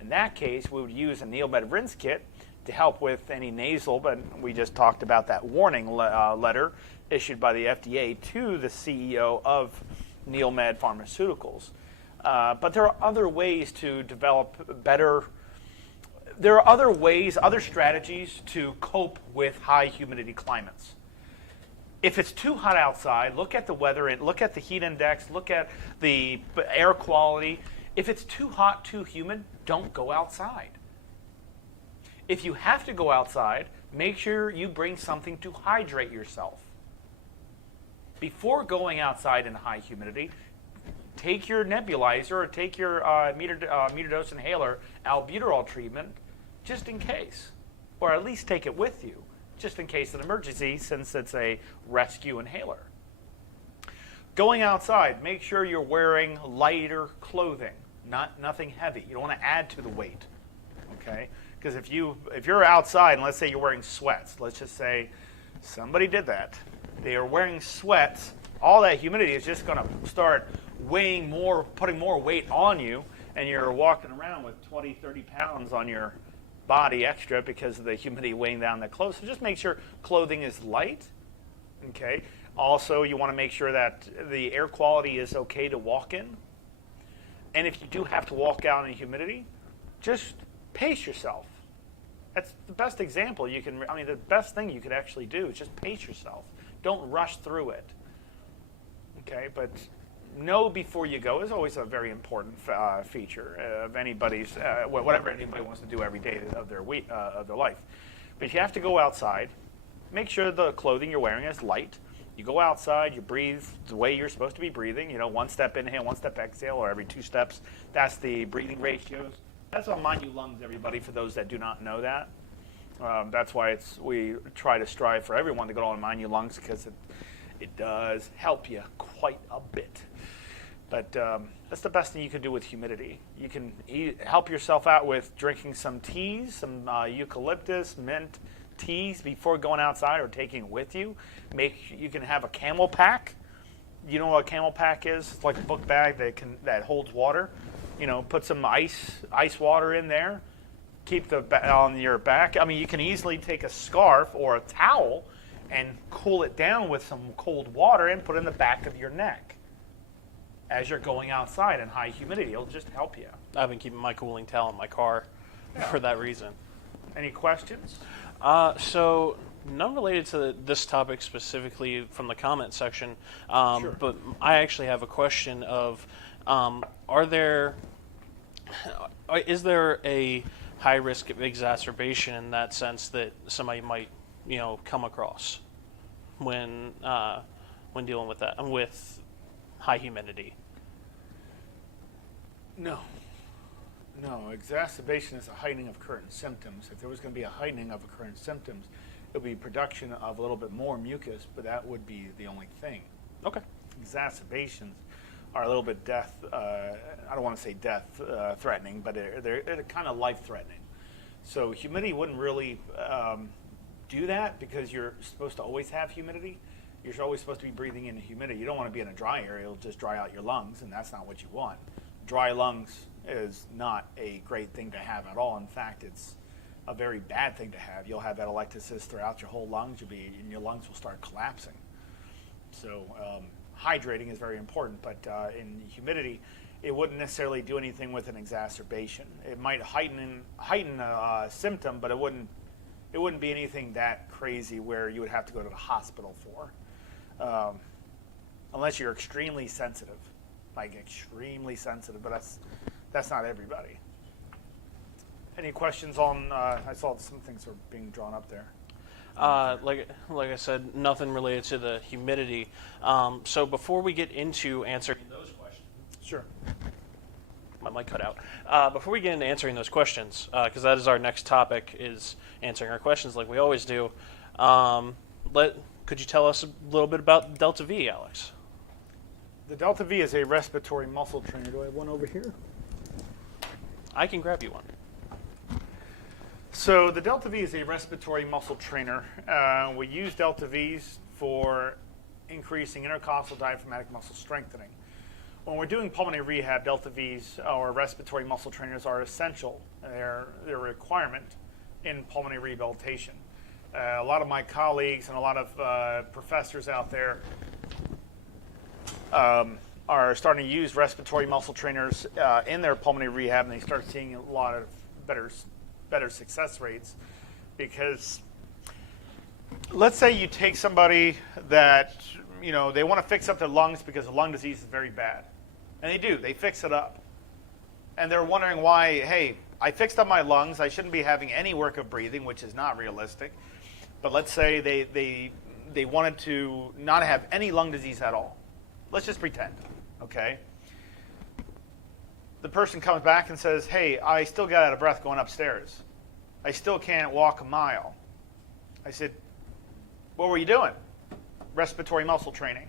In that case, we would use a NeilMed rinse kit to help with any nasal, but we just talked about that warning letter issued by the FDA to the CEO of NeilMed Pharmaceuticals. But there are other ways to develop better. There are other strategies to cope with high humidity climates. If it's too hot outside, look at the weather and look at the heat index, look at the air quality. If it's too hot, too humid, don't go outside. If you have to go outside, make sure you bring something to hydrate yourself. Before going outside in high humidity, take your nebulizer or take your meter dose inhaler albuterol treatment just in case, or at least take it with you just in case of an emergency, since it's a rescue inhaler. Going outside, make sure you're wearing lighter clothing, nothing heavy. You don't want to add to the weight, okay? Because if you're outside and let's say you're wearing sweats, let's just say somebody did that. They are wearing sweats. All that humidity is just going to start weighing more, putting more weight on you, and you're walking around with 20, 30 pounds on your body extra because of the humidity weighing down the clothes. So just make sure clothing is light, okay? Also, you want to make sure that the air quality is okay to walk in. And if you do have to walk out in humidity, just pace yourself. That's the best example you can, the best thing you could actually do is just pace yourself. Don't rush through it. Okay, but know before you go is always a very important feature of anybody's, whatever anybody wants to do every day of their week, of their life. But if you have to go outside, make sure the clothing you're wearing is light. You go outside, you breathe the way you're supposed to be breathing, one step inhale, one step exhale, or every 2 steps. That's the breathing ratios. That's on Mind You Lungs, everybody, for those that do not know that. That's why we try to strive for everyone to go on Mind You Lungs, because it does help you quite a bit. But that's the best thing you can do with humidity. You can help yourself out with drinking some teas, some eucalyptus, mint teas before going outside or taking it with you. You can have a camel pack. You know what a camel pack is? It's like a book bag that holds water. Put some ice water in there. Keep on your back. I mean, you can easily take a scarf or a towel and cool it down with some cold water and put it in the back of your neck as you're going outside in high humidity. It'll just help you. I've been keeping my cooling towel in my car for that reason. Any questions? So none related to this topic specifically from the comment section, Sure. but I actually have a question of, is there a high risk of exacerbation in that sense that somebody might, come across when dealing with that, with high humidity? No. Exacerbation is a heightening of current symptoms. If there was going to be a heightening of current symptoms, it would be production of a little bit more mucus, but that would be the only thing. Okay. Exacerbations are a little bit I don't want to say death threatening, but they're kind of life threatening. So humidity wouldn't really do that because you're supposed to always have humidity. You're always supposed to be breathing in humidity. You don't want to be in a dry area. It'll just dry out your lungs, and that's not what you want. Dry lungs is not a great thing to have at all. In fact, it's a very bad thing to have. You'll have atelectasis throughout your whole lungs, and your lungs will start collapsing. So hydrating is very important, but in humidity, it wouldn't necessarily do anything with an exacerbation. It might heighten a symptom, but it wouldn't be anything that crazy where you would have to go to the hospital for, unless you're extremely sensitive, but that's not everybody. Any questions on? I saw some things were being drawn up there. Like I said, nothing related to the humidity. So before we get into answering those questions, Sure. my mic cut out. Before we get into answering those questions, because that is our next topic, is answering our questions like we always do. Could you tell us a little bit about Delta V, Alex? The Delta V is a respiratory muscle trainer. Do I have one over here? I can grab you one. So the Delta V is a respiratory muscle trainer. We use Delta Vs for increasing intercostal diaphragmatic muscle strengthening. When we're doing pulmonary rehab, Delta Vs or respiratory muscle trainers are essential. They're a requirement in pulmonary rehabilitation. A lot of my colleagues and a lot of professors out there are starting to use respiratory muscle trainers in their pulmonary rehab, and they start seeing a lot of better success rates. Because let's say you take somebody that they want to fix up their lungs because the lung disease is very bad, and they fix it up, and they're wondering why. Hey, I fixed up my lungs, I shouldn't be having any work of breathing, which is not realistic. But let's say they wanted to not have any lung disease at all. Let's just pretend, okay? The person comes back and says, hey, I still got out of breath going upstairs. I still can't walk a mile. I said, what were you doing? Respiratory muscle training.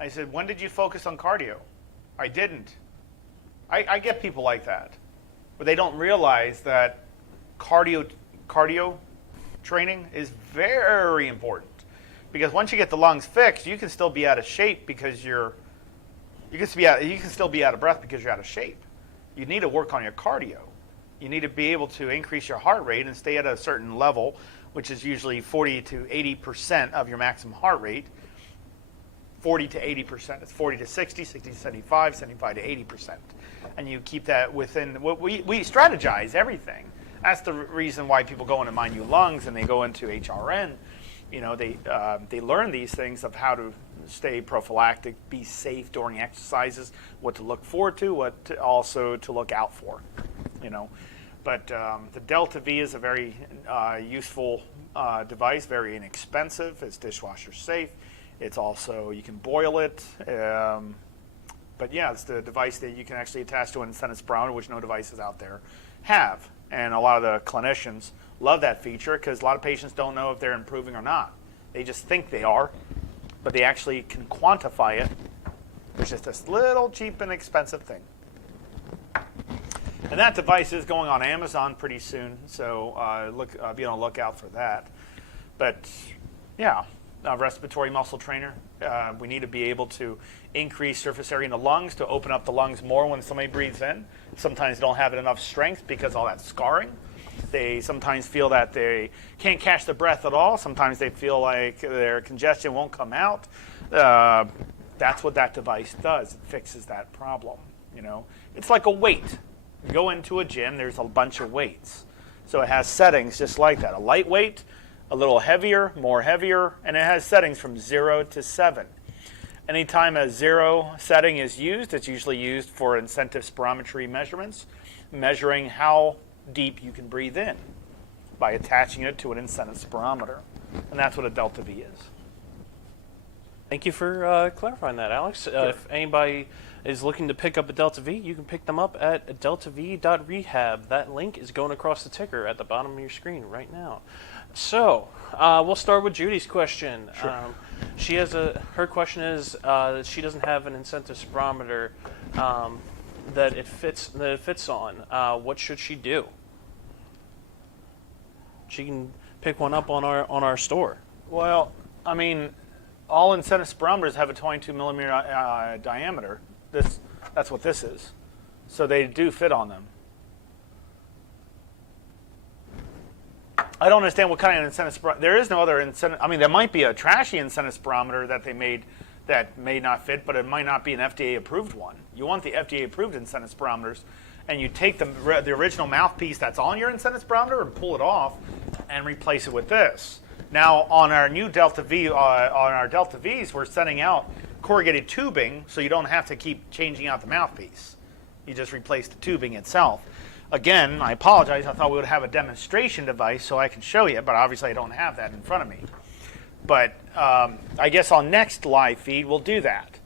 I said, when did you focus on cardio? I didn't. I get people like that, but they don't realize that cardio training is very important, because once you get the lungs fixed, you can still be out of shape because you can still be out of breath because you're out of shape. You need to work on your cardio. You need to be able to increase your heart rate and stay at a certain level, which is usually 40 to 80% of your maximum heart rate. 40 to 80%. It's 40 to 60, 60 to 75, 75 to 80%. And you keep that within what we strategize everything. That's the reason why people go into Mind You Lungs and they go into HRN. They learn these things of how to stay prophylactic, be safe during exercises, what to look forward to, what to also to look out for. But the Delta V is a very useful device, very inexpensive. It's dishwasher safe. It's also, you can boil it. But yeah, it's the device that you can actually attach to an Incentive Browner, which no devices out there have. And a lot of the clinicians love that feature because a lot of patients don't know if they're improving or not. They just think they are, but they actually can quantify it. It's just this little cheap and expensive thing. And And that device is going on Amazon pretty soon, so be on the lookout for that. But yeah, respiratory muscle trainer. We need to be able to increase surface area in the lungs to open up the lungs more when somebody breathes in. Sometimes they don't have enough strength because of all that scarring. They sometimes feel that they can't catch the breath at all. Sometimes they feel like their congestion won't come out. That's what that device does. It fixes that problem. It's like a weight. You go into a gym, there's a bunch of weights. So it has settings just like that. A lightweight, a little heavier, more heavier, and it has settings from 0 to 7. Anytime a 0 setting is used, it's usually used for incentive spirometry measurements, measuring how deep you can breathe in by attaching it to an incentive spirometer. And that's what a Delta V is. Thank you for clarifying that, Alex. Sure. If anybody is looking to pick up a Delta V, you can pick them up at deltav.rehab. That link is going across the ticker at the bottom of your screen right now. So we'll start with Judy's question. Sure. She has her question is that she doesn't have an incentive spirometer that it fits on. What should she do? She can pick one up on our store. Well, I mean, all incentive spirometers have a 22 millimeter diameter. That's what this is. So they do fit on them. I don't understand what kind of incentive spirometer. There is no other incentive. I mean, there might be a trashy incentive spirometer that they made that may not fit, but it might not be an FDA-approved one. You want the FDA-approved incentive spirometers, and you take the original mouthpiece that's on your incentive spirometer and pull it off and replace it with this. Now, on our new Delta V, on our Delta Vs, we're sending out corrugated tubing, so you don't have to keep changing out the mouthpiece. You just replace the tubing itself. Again, I apologize. I thought we would have a demonstration device so I can show you, but obviously I don't have that in front of me. But I guess on next live feed we'll do that.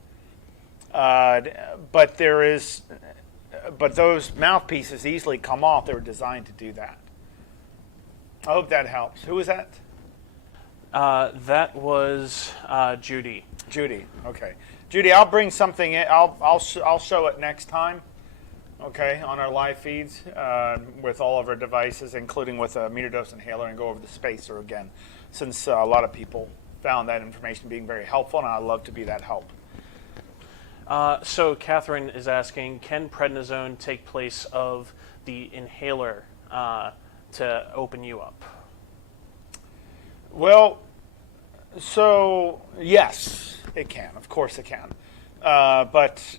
But those mouthpieces easily come off. They were designed to do that. I hope that helps. Who was that? That was Judy. Judy. Okay. Judy, I'll bring something in. I'll show it next time. Okay, on our live feeds with all of our devices, including with a meter dose inhaler, and go over the spacer again, since a lot of people found that information being very helpful, and I'd love to be that help. So Catherine is asking, can prednisone take place of the inhaler to open you up? Well, so yes, it can. Of course it can. But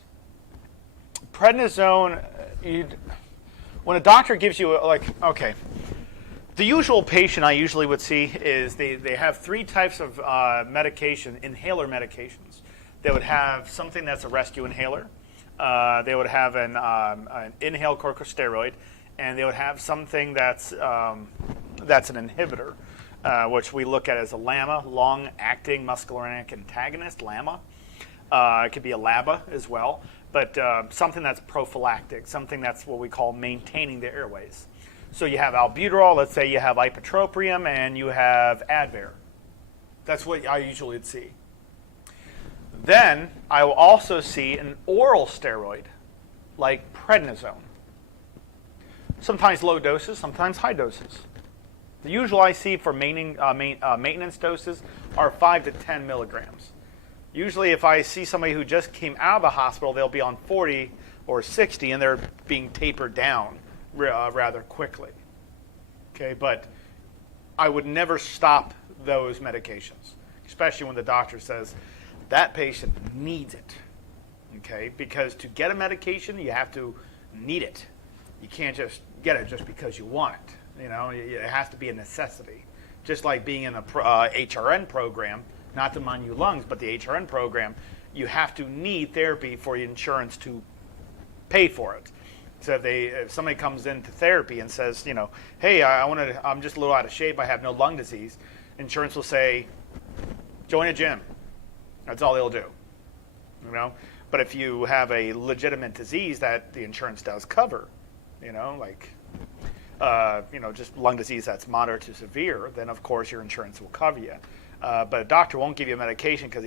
prednisone, when a doctor gives you, okay, the usual patient I usually would see is they have 3 types of inhaler medications. They would have something that's a rescue inhaler. They would have an inhaled corticosteroid, and they would have something that's an inhibitor, which we look at as a LAMA, long-acting muscarinic antagonist, LAMA. It could be a LABA as well, but something that's prophylactic, something that's what we call maintaining the airways. So you have albuterol, let's say you have ipratropium, and you have Advair. That's what I usually would see. Then I will also see an oral steroid, like prednisone. Sometimes low doses, sometimes high doses. The usual I see for maintenance doses are 5 to 10 milligrams. Usually if I see somebody who just came out of the hospital, they'll be on 40 or 60, and they're being tapered down rather quickly. Okay, but I would never stop those medications, especially when the doctor says that patient needs it. Okay, because to get a medication, you have to need it. You can't just get it just because you want it. It has to be a necessity. Just like being in a HRN program, not to mind you lungs, but the HRN program, you have to need therapy for your insurance to pay for it. So if somebody comes into therapy and says, hey, I'm just a little out of shape, I have no lung disease, insurance will say, join a gym. That's all they'll do. But if you have a legitimate disease that the insurance does cover, just lung disease that's moderate to severe, then of course your insurance will cover you. But a doctor won't give you a medication because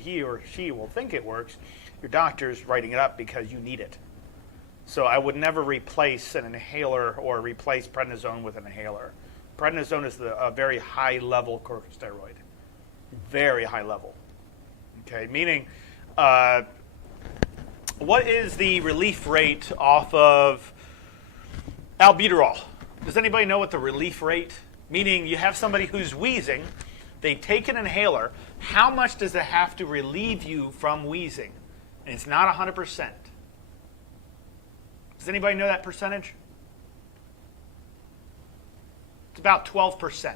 he or she will think it works. Your doctor's writing it up because you need it. So I would never replace an inhaler or replace prednisone with an inhaler. Prednisone is a very high-level corticosteroid, very high level. Okay, meaning, what is the relief rate off of albuterol? Does anybody know what the relief rate? Meaning, you have somebody who's wheezing, they take an inhaler. How much does it have to relieve you from wheezing? And it's not 100%. Does anybody know that percentage? It's about 12%.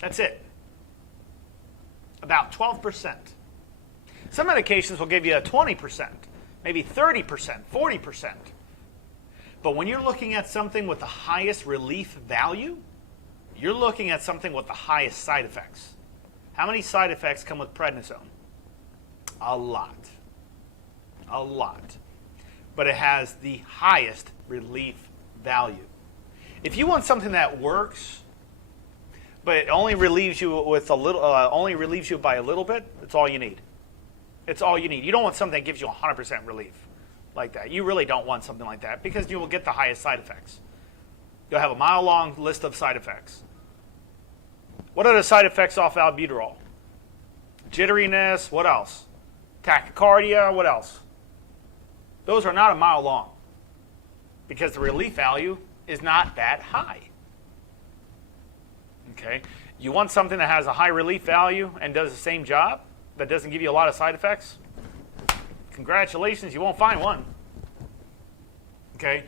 That's it. About 12%. Some medications will give you a 20%, maybe 30%, 40%. But when you're looking at something with the highest relief value, you're looking at something with the highest side effects. How many side effects come with prednisone? A lot. A lot. But it has the highest relief value. If you want something that works, but it only relieves you with a little, only relieves you by a little bit, that's all you need. It's all you need. You don't want something that gives you 100% relief like that. You really don't want something like that because you will get the highest side effects. You'll have a mile-long list of side effects. What are the side effects off albuterol? Jitteriness, what else? Tachycardia, what else? Those are not a mile long because the relief value is not that high. Okay? You want something that has a high relief value and does the same job, that doesn't give you a lot of side effects? Congratulations, you won't find one. Okay?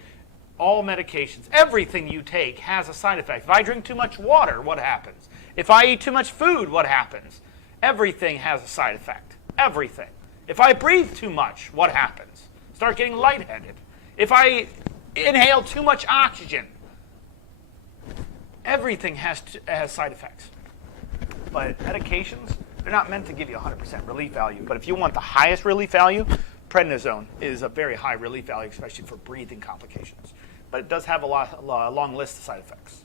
All medications, everything you take has a side effect. If I drink too much water, what happens? If I eat too much food, what happens? Everything has a side effect. Everything. If I breathe too much, what happens? Start getting lightheaded. If I inhale too much oxygen, everything has side effects. But medications, they're not meant to give you 100% relief value. But if you want the highest relief value, prednisone is a very high relief value, especially for breathing complications. But it does have a long list of side effects.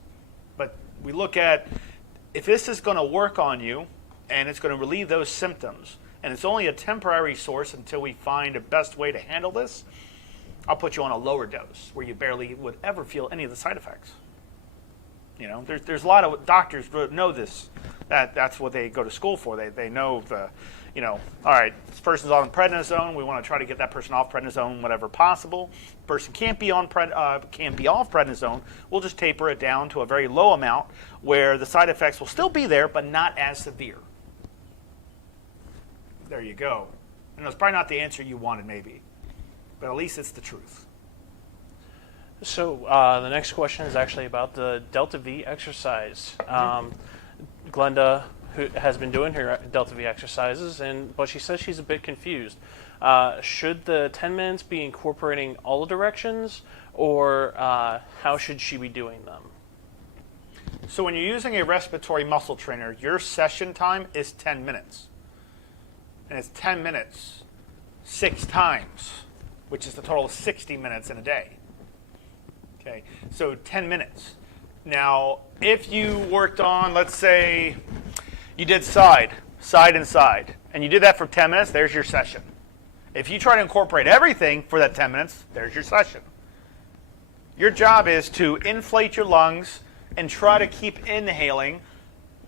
But we look at, if this is going to work on you and it's going to relieve those symptoms, and it's only a temporary source until we find a best way to handle this, I'll put you on a lower dose where you barely would ever feel any of the side effects. You know, there's a lot of doctors that know this. That's what they go to school for. They know the, you know, all right, this person's on prednisone. We want to try to get that person off prednisone whenever possible. Person can't be off prednisone. We'll just taper it down to a very low amount where the side effects will still be there, but not as severe. There you go. And it's probably not the answer you wanted, maybe, but at least it's the truth. So the next question is actually about the Delta V exercise. Glenda, who has been doing her Delta V exercises, but she says she's a bit confused. Should the 10 minutes be incorporating all directions, or how should she be doing them? So when you're using a respiratory muscle trainer, your session time is 10 minutes. And it's 10 minutes 6 times, which is the total of 60 minutes in a day. Okay, so 10 minutes. Now, if you worked on, let's say, you did side, and side, and you did that for 10 minutes, there's your session. If you try to incorporate everything for that 10 minutes, there's your session. Your job is to inflate your lungs and try to keep inhaling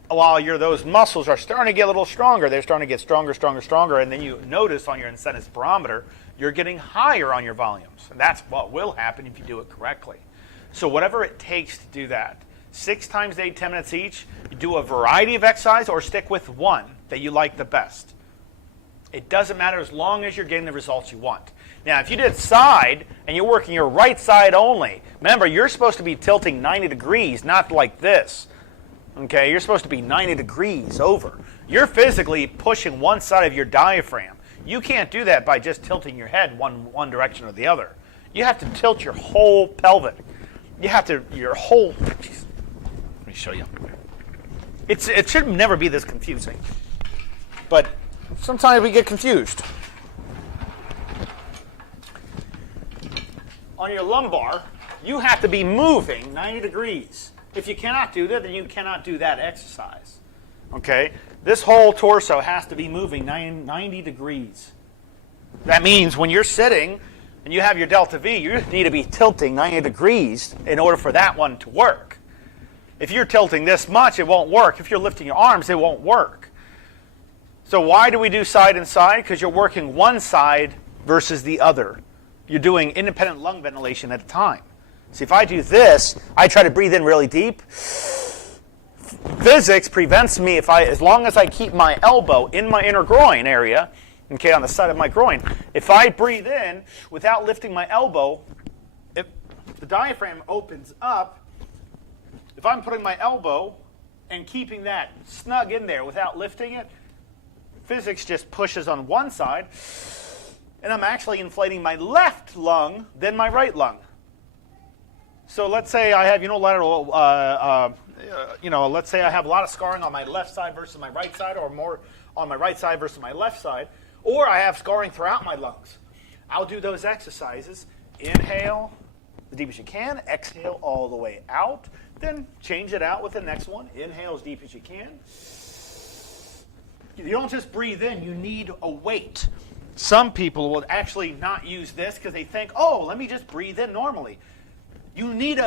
while those muscles are starting to get a little stronger. They're starting to get stronger, and then you notice on your incentive spirometer, you're getting higher on your volumes. And that's what will happen if you do it correctly. So whatever it takes to do that, 6 times 8, 10 minutes each, you do a variety of exercise or stick with one that you like the best. It doesn't matter as long as you're getting the results you want. Now, if you did side and you're working your right side only, remember, you're supposed to be tilting 90 degrees, not like this. Okay, you're supposed to be 90 degrees over. You're physically pushing one side of your diaphragm. You can't do that by just tilting your head one direction or the other. You have to tilt your whole pelvic. You have to, your whole, geez, let me show you. It should never be this confusing. But sometimes we get confused. On your lumbar, you have to be moving 90 degrees. If you cannot do that, then you cannot do that exercise. Okay? This whole torso has to be moving 90 degrees. That means when you're sitting, and you have your delta V, you need to be tilting 90 degrees in order for that one to work. If you're tilting this much, it won't work. If you're lifting your arms, it won't work. So why do we do side and side? Because you're working one side versus the other. You're doing independent lung ventilation at a time. See, if I do this, I try to breathe in really deep. Physics prevents me, as long as I keep my elbow in my inner groin area, okay, on the side of my groin, if I breathe in without lifting my elbow, if the diaphragm opens up, if I'm putting my elbow and keeping that snug in there without lifting it, physics just pushes on one side, and I'm actually inflating my left lung than my right lung. So let's say I have unilateral, let's say I have a lot of scarring on my left side versus my right side, or more on my right side versus my left side, or I have scarring throughout my lungs. I'll do those exercises. Inhale the deep as you can, exhale all the way out, then change it out with the next one. Inhale as deep as you can. You don't just breathe in, you need a weight. Some people will actually not use this because they think, oh, let me just breathe in normally. You need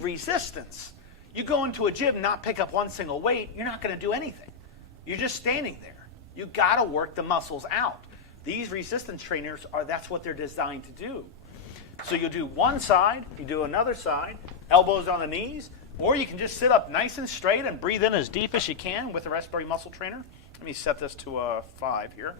resistance. You go into a gym and not pick up one single weight, you're not going to do anything. You're just standing there. You got to work the muscles out. These resistance trainers that's what they're designed to do. So you'll do one side, you do another side, elbows on the knees, or you can just sit up nice and straight and breathe in as deep as you can with a respiratory muscle trainer. Let me set this to 5 here.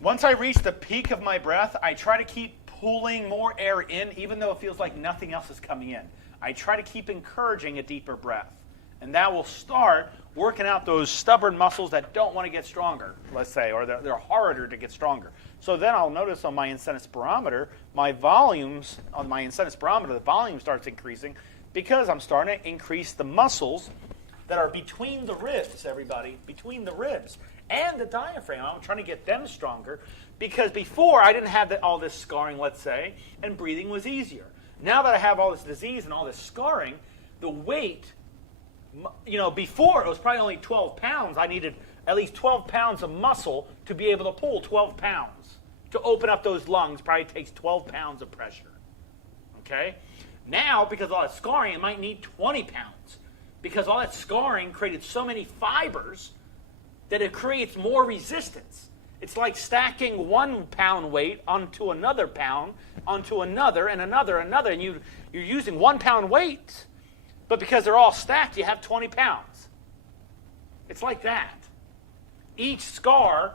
Once I reach the peak of my breath, I try to keep pulling more air in, even though it feels like nothing else is coming in. I try to keep encouraging a deeper breath. And that will start working out those stubborn muscles that don't want to get stronger, let's say, or they're harder to get stronger. So then I'll notice on my incentive spirometer, the volume starts increasing because I'm starting to increase the muscles that are between the ribs, everybody, between the ribs and the diaphragm. I'm trying to get them stronger because before I didn't have all this scarring, let's say, and breathing was easier. Now that I have all this disease and all this scarring, the weight, before it was probably only 12 pounds. I needed at least 12 pounds of muscle to be able to pull 12 pounds. To open up those lungs probably takes 12 pounds of pressure. Okay? Now, because of all that scarring, it might need 20 pounds. Because all that scarring created so many fibers that it creates more resistance. It's like stacking 1 pound weight onto another pound, onto another, and another, and you're using 1 pound weight, but because they're all stacked, you have 20 pounds. It's like that. Each scar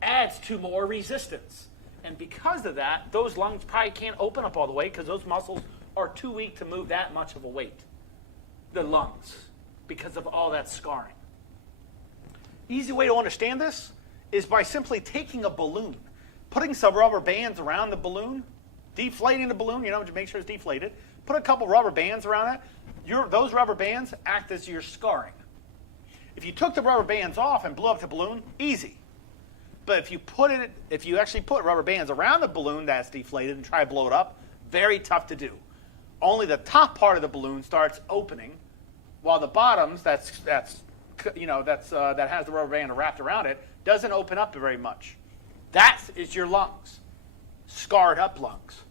adds to more resistance. And because of that, those lungs probably can't open up all the way because those muscles are too weak to move that much of a weight. The lungs, because of all that scarring. Easy way to understand this is by simply taking a balloon, putting some rubber bands around the balloon, deflating the balloon, to make sure it's deflated, put a couple rubber bands around it. Those rubber bands act as your scarring. If you took the rubber bands off and blew up the balloon, easy. But if you actually put rubber bands around the balloon that's deflated and try to blow it up, very tough to do. Only the top part of the balloon starts opening, while the bottoms that has the rubber band wrapped around it doesn't open up very much. That is your lungs, scarred up lungs.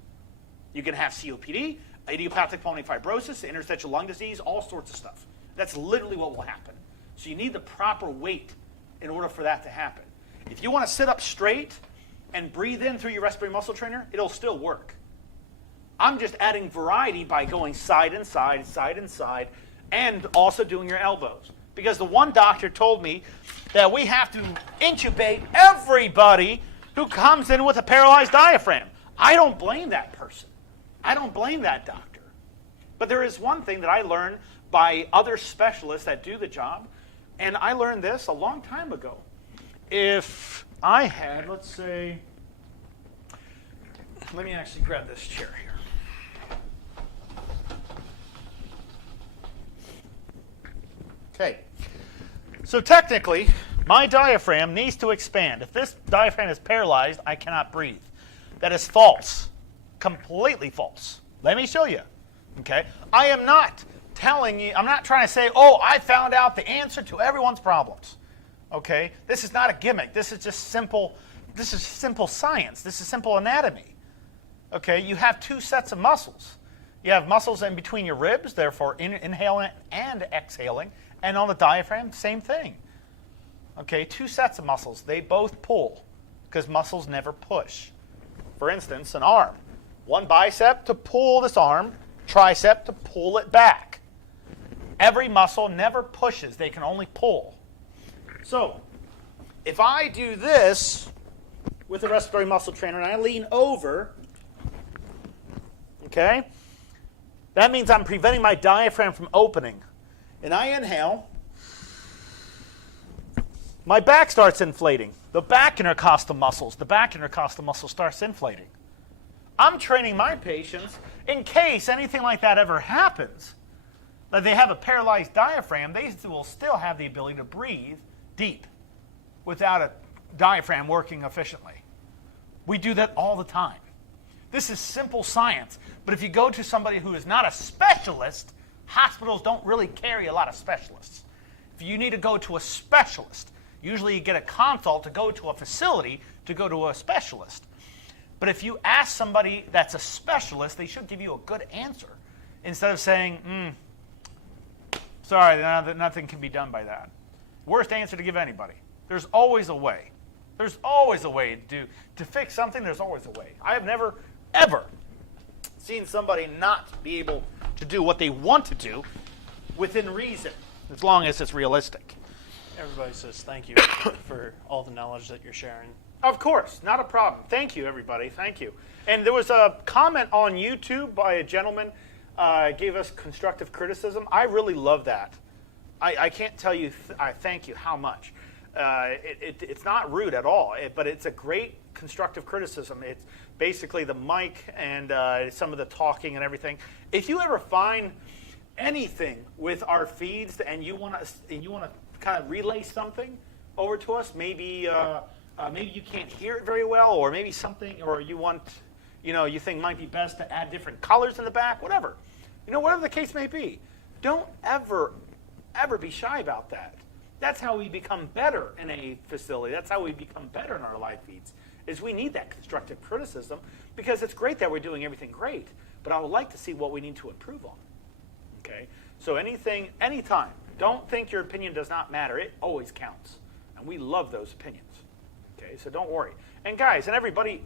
You can have COPD, idiopathic pulmonary fibrosis, interstitial lung disease, all sorts of stuff. That's literally what will happen. So you need the proper weight in order for that to happen. If you want to sit up straight and breathe in through your respiratory muscle trainer, it'll still work. I'm just adding variety by going side and side, side and side, and also doing your elbows. Because the one doctor told me that we have to intubate everybody who comes in with a paralyzed diaphragm. I don't blame that person. I don't blame that doctor. But there is one thing that I learned by other specialists that do the job, and I learned this a long time ago. If I had, let's say, let me actually grab this chair here. Okay. So technically, my diaphragm needs to expand. If this diaphragm is paralyzed, I cannot breathe. That is false. Completely false. Let me show you. Okay? I am not telling you, I'm not trying to say, oh, I found out the answer to everyone's problems. Okay? This is not a gimmick. This is just simple science. This is simple anatomy. Okay? You have two sets of muscles. You have muscles in between your ribs, therefore inhaling and exhaling, and on the diaphragm, same thing. Okay? Two sets of muscles. They both pull because muscles never push. For instance, an arm. One bicep to pull this arm, tricep to pull it back. Every muscle never pushes. They can only pull. So, if I do this with a respiratory muscle trainer and I lean over, okay, that means I'm preventing my diaphragm from opening. And I inhale, my back starts inflating. The back intercostal muscles starts inflating. I'm training my patients in case anything like that ever happens, that they have a paralyzed diaphragm, they will still have the ability to breathe deep without a diaphragm working efficiently. We do that all the time. This is simple science, but if you go to somebody who is not a specialist, hospitals don't really carry a lot of specialists. If you need to go to a specialist, usually you get a consult to go to a facility to go to a specialist. But if you ask somebody that's a specialist, they should give you a good answer instead of saying, sorry, nothing can be done by that. Worst answer to give anybody. There's always a way. There's always a way to fix something. There's always a way. I have never, ever seen somebody not be able to do what they want to do within reason, as long as it's realistic. Everybody says thank you for all the knowledge that you're sharing. Of course, not a problem. Thank you, everybody. Thank you. And there was a comment on YouTube by a gentleman gave us constructive criticism. I really love that. I can't tell you I thank you how much. It's not rude at all, but it's a great constructive criticism. It's basically the mic and some of the talking and everything. If you ever find anything with our feeds and you want to kind of relay something over to us, maybe you can't hear it very well, or maybe something, or you think might be best to add different colors in the back, whatever. Whatever the case may be. Don't ever be shy about that. That's how we become better in a facility. That's how we become better in our live feeds, is we need that constructive criticism, because it's great that we're doing everything great, but I would like to see what we need to improve on. Okay? So anything, anytime, don't think your opinion does not matter. It always counts. And we love those opinions. Okay, so don't worry. And guys, and everybody,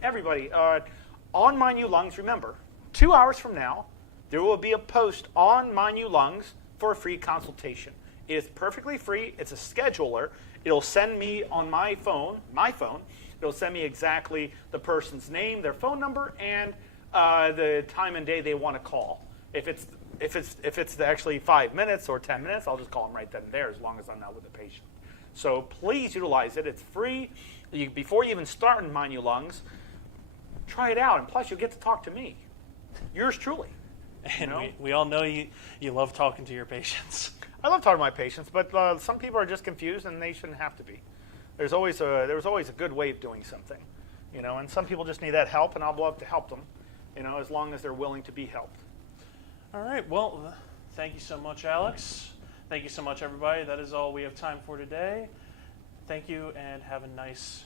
on My New Lungs, remember, 2 hours from now, there will be a post on My New Lungs for a free consultation. It is perfectly free. It's a scheduler. It'll send me on my phone, it'll send me exactly the person's name, their phone number, and the time and day they want to call. If it's actually 5 minutes or 10 minutes, I'll just call them right then and there, as long as I'm not with the patient. So please utilize it. It's free. Before you even start in My New Lungs, try it out, and plus you'll get to talk to me. Yours truly. And we all know you love talking to your patients. I love talking to my patients, but some people are just confused, and they shouldn't have to be. There's always a good way of doing something, and some people just need that help, and I'll love to help them, as long as they're willing to be helped. All right. Well, thank you so much, Alex. Thank you so much, everybody. That is all we have time for today. Thank you, and have a nice